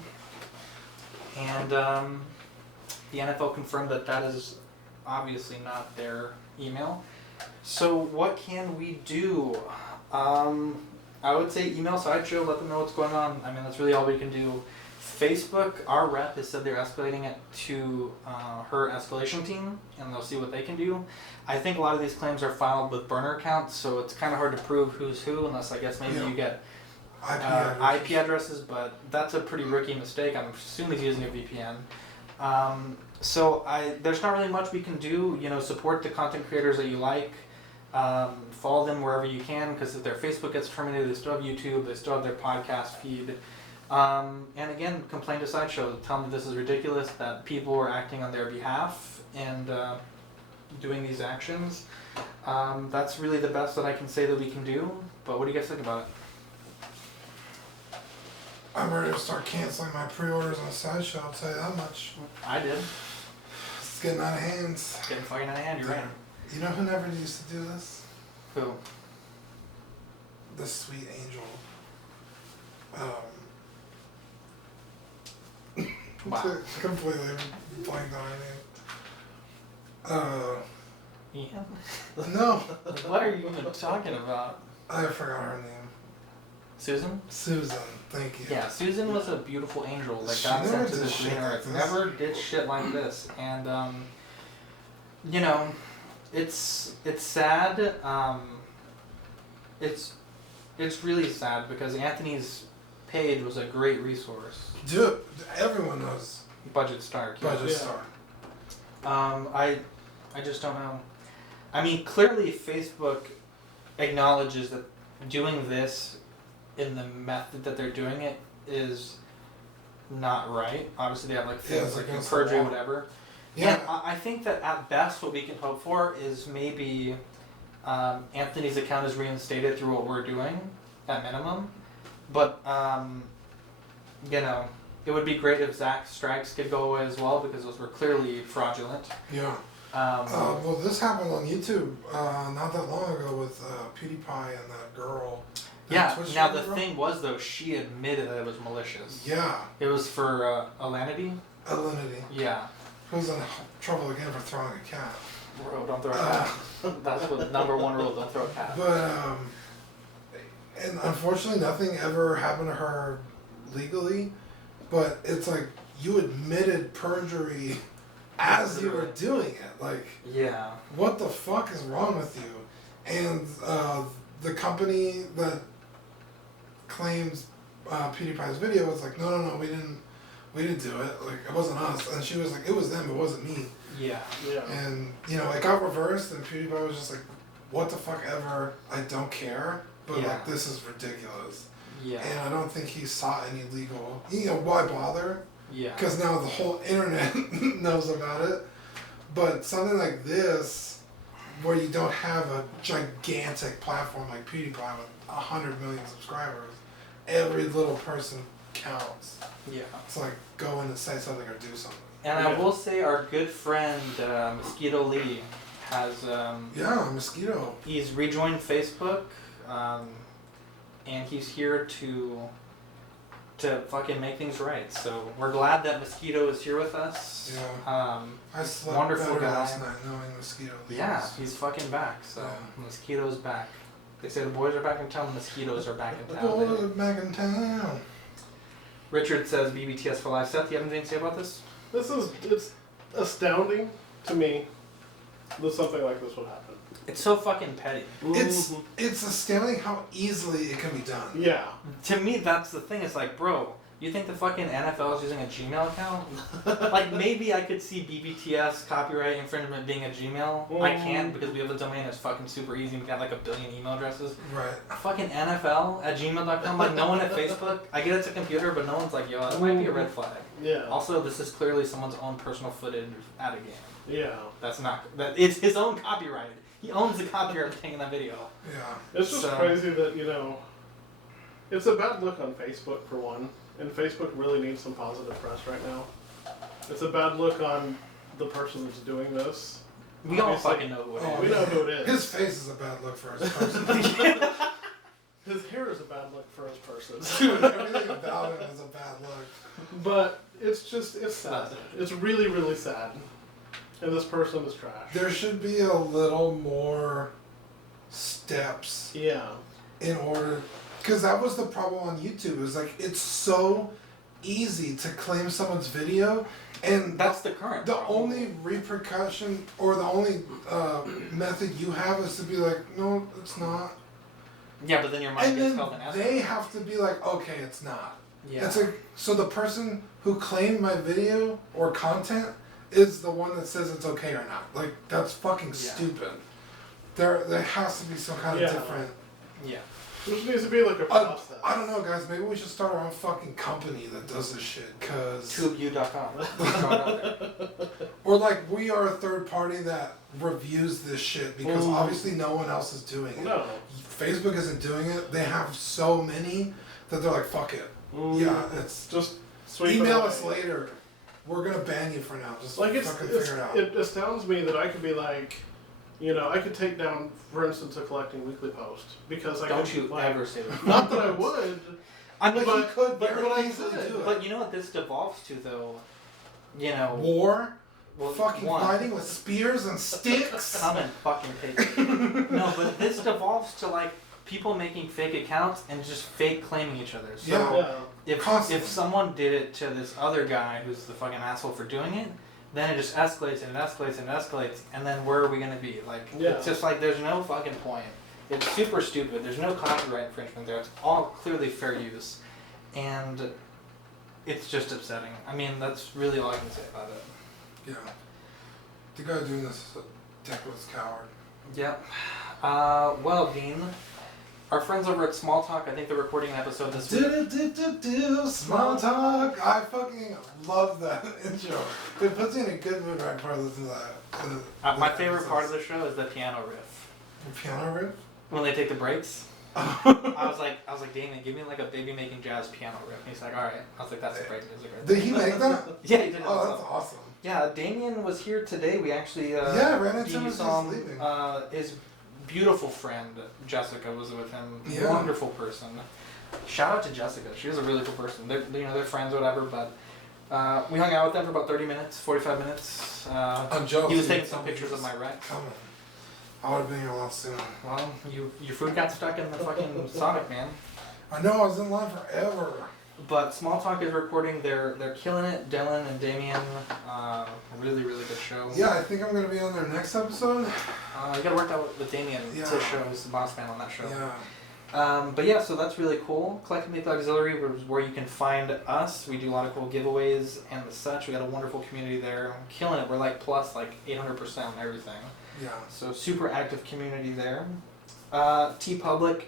And the NFL confirmed that that is obviously not their email. So what can we do? I would say email Sideshow, let them know what's going on. I mean, that's really all we can do. Facebook, our rep has said they're escalating it to her escalation team, and they'll see what they can do. I think a lot of these claims are filed with burner accounts, so it's kind of hard to prove who's who, unless I guess maybe you get IP addresses, but that's a pretty rookie mistake. I'm assuming he's using a VPN. So there's not really much we can do. You know, support the content creators that you like. Follow them wherever you can, because if their Facebook gets terminated, they still have YouTube, they still have their podcast feed. And again, complain to Sideshow. Tell them this is ridiculous, that people are acting on their behalf and doing these actions. That's really the best that I can say that we can do. But what do you guys think about it? I'm ready to start canceling my pre-orders on Sideshow, I'll tell you that much. I did. It's getting out of hands. Getting fucking out of hand, you're right. You know who never used to do this? Who? The Sweet Angel. Wow. Completely blanked on her name. Ian? No. What are you even talking about? I forgot her name. Susan? Susan, thank you. Yeah, Susan was a beautiful angel that She got never sent to did this shit green like earth. this. Never did shit like this. And, you know, it's sad. It's really sad because Anthony's page was a great resource. Dude, everyone knows Budget Stark. Yeah. Budget Star. I just don't know. I mean, clearly Facebook acknowledges that doing this in the method that they're doing it is not right. Obviously, they have like things like against perjury, the law. whatever. Yeah. And I think that at best, what we can hope for is maybe Anthony's account is reinstated through what we're doing, at minimum. But you know, it would be great if Zach's strikes could go away as well, because those were clearly fraudulent. Yeah. Well, this happened on YouTube not that long ago with PewDiePie and that girl. Yeah, now the thing was, though, she admitted that it was malicious. Yeah. It was for Alanity? Alinity. Yeah. Who's in trouble again for throwing a cat. Bro, don't throw a cat. That's the number one rule, don't throw a cat. But, and unfortunately nothing ever happened to her legally, but it's like, you admitted perjury as you were doing it. Like, yeah. What the fuck is wrong with you? And the company that claims PewDiePie's video was like, no, we didn't do it. Like, it wasn't us. And she was like, it was them, it wasn't me. Yeah. And, you know, it got reversed, and PewDiePie was just like, what the fuck ever, I don't care, but like, this is ridiculous. Yeah. And I don't think he saw any legal. You know, why bother? Yeah. Because now the whole internet knows about it. But something like this, where you don't have a gigantic platform like PewDiePie with 100 million subscribers, every little person counts. Yeah. It's like go in and say something or do something. And I will say our good friend Mosquito Lee has Yeah, Mosquito. he's rejoined Facebook, and he's here to fucking make things right. So we're glad that Mosquito is here with us. Yeah. I slept Wonderful better guy. last night knowing Mosquito leaves. Yeah, he's fucking back. So Yeah. Mosquito's back. They say the boys are back in town, the mosquitoes are back in The town. boys are back in town. Richard says BBTS for life. Seth, you have anything to say about this? It's astounding to me that something like this would happen. It's so fucking petty. It's astounding how easily it can be done. Yeah. To me, that's the thing. It's like, bro, you think the fucking NFL is using a Gmail account? Like, maybe I could see BBTS copyright infringement being a Gmail. I can't because we have a domain that's fucking super easy. We got like 1 billion email addresses. Right. Fucking NFL at gmail.com. Like, no one at Facebook. I get it's a computer, but no one's like, yo, that might be a red flag. Yeah. Also, this is clearly someone's own personal footage at a game. Yeah. That's not. It's his own copyright. He owns the copyright of taking that video. Yeah. It's just crazy that, you know, it's a bad look on Facebook for one, and Facebook really needs some positive press right now. It's a bad look on the person that's doing this. We all Obviously, fucking know who it is. We know who it is. His face is a bad look for his person. His hair is a bad look for his person. Dude, everything about him is a bad look. But it's sad. It's really, really sad. And this person is trash. There should be a little more steps Yeah. in order, because that was the problem on YouTube. It was like it's so easy to claim someone's video, and That's the current. the problem. only repercussion or the only method you have is to be like, no, it's not. Yeah, but then your mind And gets then held in essence. they have to be like, okay, it's not. Yeah. It's like, so the person who claimed my video or content is the one that says it's okay or not. Like, that's fucking stupid. There has to be some kind of different. Yeah. There needs to be like a process. I don't know, guys. Maybe we should start our own fucking company that does this shit. Cause TubeU.com. or like we are a third party that reviews this shit because obviously no one else is doing it. No. Facebook isn't doing it. They have so many that they're like, fuck it. Yeah, it's Just sweep email it us away. later. We're gonna ban you for now. Just Like fucking figure it out. it astounds me that I could be like, you know, I could take down, for instance, a collecting weekly post because I Don't could, you like, ever say that. Not that I would. I mean, But he could but very I easily could. do it. but you know what this devolves to, though? You know, War, well, fucking one, fighting with spears and sticks. come and fucking take it. No, but this devolves to like people making fake accounts and just fake claiming each other. So Yeah. if someone did it to this other guy who's the fucking asshole for doing it, then it just escalates and it escalates and it escalates, and then where are we gonna be? Like, it's just like there's no fucking point. It's super stupid. There's no copyright infringement there. It's all clearly fair use, and it's just upsetting. I mean, that's really all I can say about it. Yeah. The guy doing this is a dickless coward. Yep. Well, Dean, our friends over at Small Talk, I think they're recording an episode this week. Small talk. I fucking love that intro. It puts me in a good mood right before I listen to that. My favorite part of the show is the piano riff. The piano riff? When they take the breaks. I was like, Damien, give me like a baby making jazz piano riff. And he's like, all right. I was like, that's the break music right there. Did he make that? Yeah, he did it Oh, himself. that's awesome. Yeah, Damien was here today. We actually Yeah, I ran into him you as he saw was him, leaving. his beautiful friend Jessica was with him. Yeah. Wonderful person. Shout out to Jessica. She was a really cool person. They're friends or whatever, but we hung out with them for about 30 minutes, 45 minutes. I'm jealous. He was taking some pictures of my wreck. Coming. I would have been here a lot sooner. Well, your food got stuck in the fucking Sonic, man. I know, I was in line forever. But Small Talk is recording. They're killing it. Dylan and Damien, really good show. Yeah, I think I'm gonna be on their next episode. You gotta work out with Damien to show who's the boss man on that show. Yeah. But yeah, so that's really cool. Collective Myth Auxiliary is where you can find us. We do a lot of cool giveaways and such. We got a wonderful community there. I'm killing it. We're like plus like 800% on everything. Yeah. So super active community there. T-Public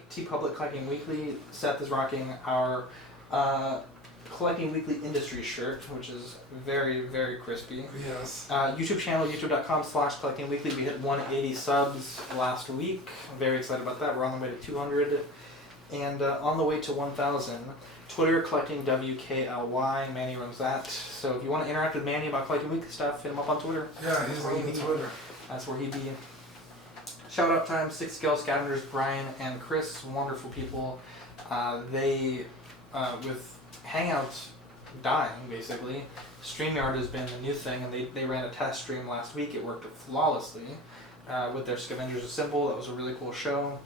Collecting Weekly. Seth is rocking our Collecting Weekly Industry shirt, which is very, very crispy. Yes. YouTube channel, youtube.com/Collecting Weekly. We hit 180 subs last week. I'm very excited about that. We're on the way to 200. And on the way to 1,000. Twitter, Collecting WKLY. Manny runs that. So if you want to interact with Manny about Collecting Weekly stuff, hit him up on Twitter. Yeah, he's on Twitter. That's where he be. Shout out time, 6 Scale Scavengers, Brian and Chris, wonderful people. They, with Hangouts dying, basically, StreamYard has been a new thing, and they ran a test stream last week. It worked flawlessly with their Scavengers Assemble. That was a really cool show.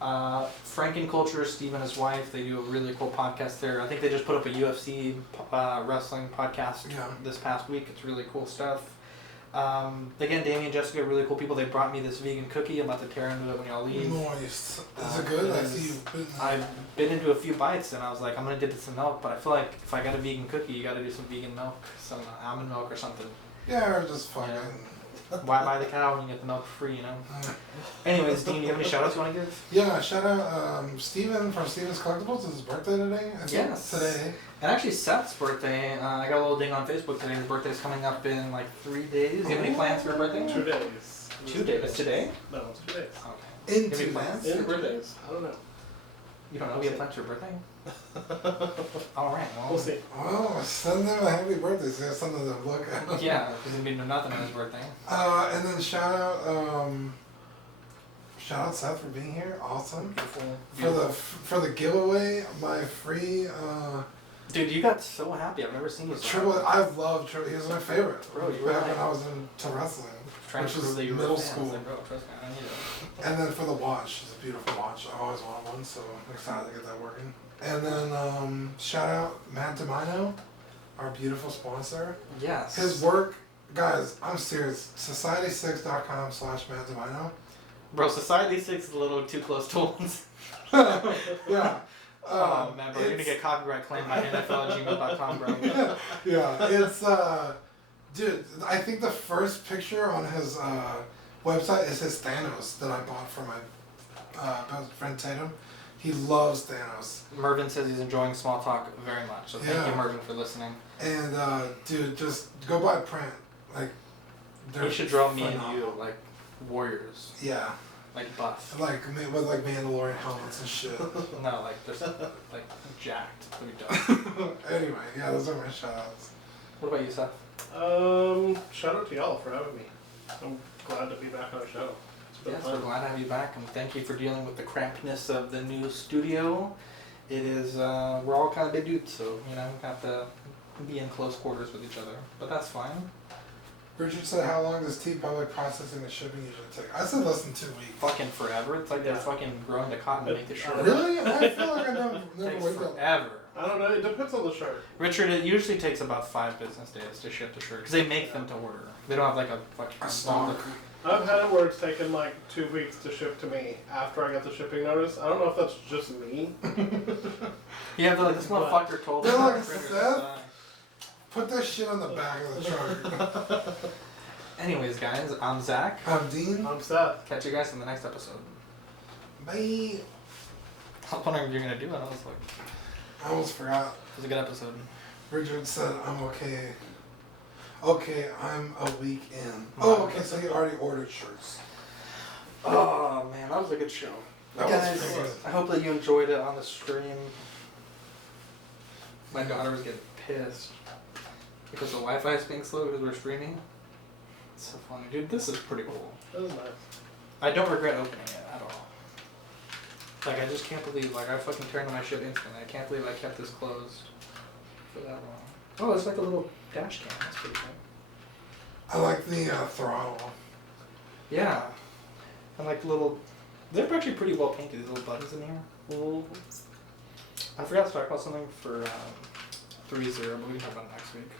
Frankenculture, Steve and his wife, they do a really cool podcast there. I think they just put up a UFC wrestling podcast this past week. It's really cool stuff. Again, Damien and Jessica are really cool people. They brought me this vegan cookie. I'm about to tear into it when y'all leave. Nice. Is it good? I see you've bitten. I've bit into a few bites and I was like, I'm going to dip it in some milk, but I feel like if I got a vegan cookie, you got to do some vegan milk, some almond milk or something. Yeah, or just fucking... Why buy the cow when you get the milk free, you know? Anyways, Dean, do you have any shout-outs you want to give? Yeah, shout out Steven from Steven's Collectibles. It's his birthday today. I think. Yes. Today. And actually Seth's birthday, I got a little ding on Facebook today. His birthday's coming up in like 3 days. Do you have any plans for your birthday? 2 days. 2 days? It's today? No, it's 2 days. Okay. In Do you have any plans? In 2 days. I don't know. You don't know if you have plans for your birthday? Alright, well. We'll see. Well, send them a happy birthday so there's something to look at. Yeah, because he's been doing nothing on his birthday. And then shout out Seth for being here. Awesome. Beautiful. For the giveaway, my free Dude, you got so happy. I've never seen you so triple. happy. I love triple. He was my favorite. Bro, you were back like- when I was into wrestling, Trying which to was prove that you were middle a fan. I was school. like, bro, trust me, I need it. And then for the watch, it's a beautiful watch. I always wanted one, so I'm excited to get that working. And then shout out Matt DeMino, our beautiful sponsor. Yes. His work, guys, I'm serious. Society6.com/Matt DeMino. Bro, Society 6 is a little too close to ones. Yeah. Oh man, bro, you're gonna get copyright claimed by NFL@gmail.com, bro. Yeah, it's dude, I think the first picture on his website is his Thanos that I bought for my best friend Tatum. He loves Thanos. Mervin says he's enjoying small talk very much, so thank Yeah. you, Mervin, for listening. And dude, just go buy print. Like, You should draw me and phenomenal. you like warriors, Yeah, like buff. like with like Mandalorian helmets and shit. No, like just like jacked. That'd be dope. Anyway, yeah, those are my shoutouts. What about you, Seth? Shout out to y'all for having me. I'm glad to be back on the show. It's been Yes, we're fun. glad to have you back, and thank you for dealing with the crampedness of the new studio. It is, we're all kind of big dudes, so, you know, have to be in close quarters with each other, but that's fine. Richard said, "How long does T-Public processing and shipping usually take?" I said less than 2 weeks. Fucking forever. It's like they're Yeah. fucking growing the cotton to make the shirt. Really? I feel like I never It wait takes that. forever. I don't know. It depends on the shirt. Richard, it usually takes about 5 business days to ship the shirt, because they make them to order. They don't have like a fucking A stock. I've had it where it's taken like 2 weeks to ship to me after I get the shipping notice. I don't know if that's just me. Yeah, they're like, this motherfucker told They're us. like, to print it "Seth?" inside. Put that shit on the back of the truck. Anyways, guys, I'm Zach. I'm Dean. I'm Seth. Catch you guys in the next episode. Bye. I was wondering if you're gonna do it. I was like, I almost forgot. it was a good episode. Richard said, "I'm okay." Okay, I'm a week in. Oh, okay, so he already ordered shirts. Oh man, that was a good show. That was Guys, good. I hope that you enjoyed it on the stream. My daughter was getting pissed because the Wi-Fi is being slow because we're streaming. It's so funny, dude. This is pretty cool. That was nice. I don't regret opening it at all. Like, I just can't believe, like, I fucking turned on my shit instantly. I can't believe I kept this closed for that long. Oh, it's like a little dash cam. That's pretty cool. I like the throttle. Yeah. And like the little, they're actually pretty well painted, these little buttons in here. I forgot to talk about something for 3-0, but we can talk about it next week.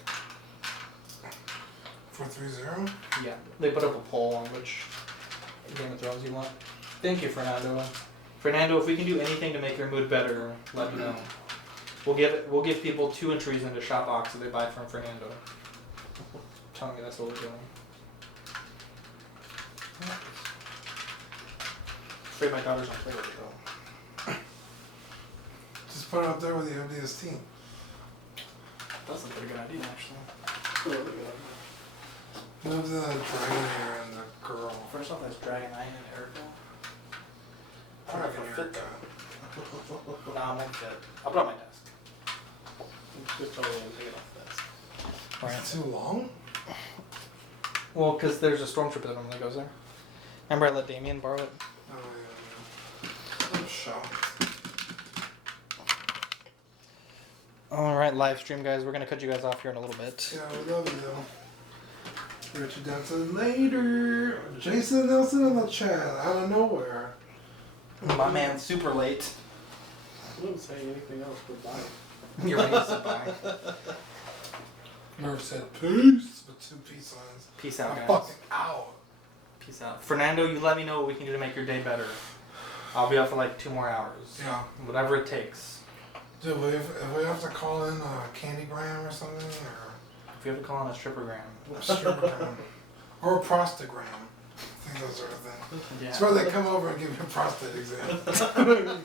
430. Yeah, they put up a poll on which Game of Thrones you want. Thank you, Fernando. Fernando, if we can do anything to make your mood better, let me know. We'll give people 2 entries into Shopbox if they buy from Fernando. I'm telling you, that's what we're doing. Afraid my daughter's gonna play with it though. Just put it out there with the obvious team. That's a pretty good idea, actually. Move the Dragonair and the girl. First off, that's Dragonite and Erica. I don't know if it'll fit Dragonair. though. Nah, I won't fit. I'll put it on my desk. Just totally take it off the desk. Right. Is it too long? Well, because there's a stormtrooper that normally goes there. Remember I let Damien borrow it? Oh yeah. I'm shocked. Alright, live stream guys. We're going to cut you guys off here in a little bit. Yeah, we love you though. Richard Denson later. Jason Nelson in the chat out of nowhere. My man's super late. I wouldn't say anything else but bye. You're ready to sit by. Murph said peace with 2 peace signs. Peace out, I'm guys. fucking out. Peace out. Fernando, you let me know what we can do to make your day better. I'll be up for like 2 more hours. Yeah. Whatever it takes. Dude, if we have to call in a Candygram or something, or If you have to call on a strippergram. a Strippergram, or a prostagram. I think those are the things. Yeah. It's where they come over and give you a prostate exam.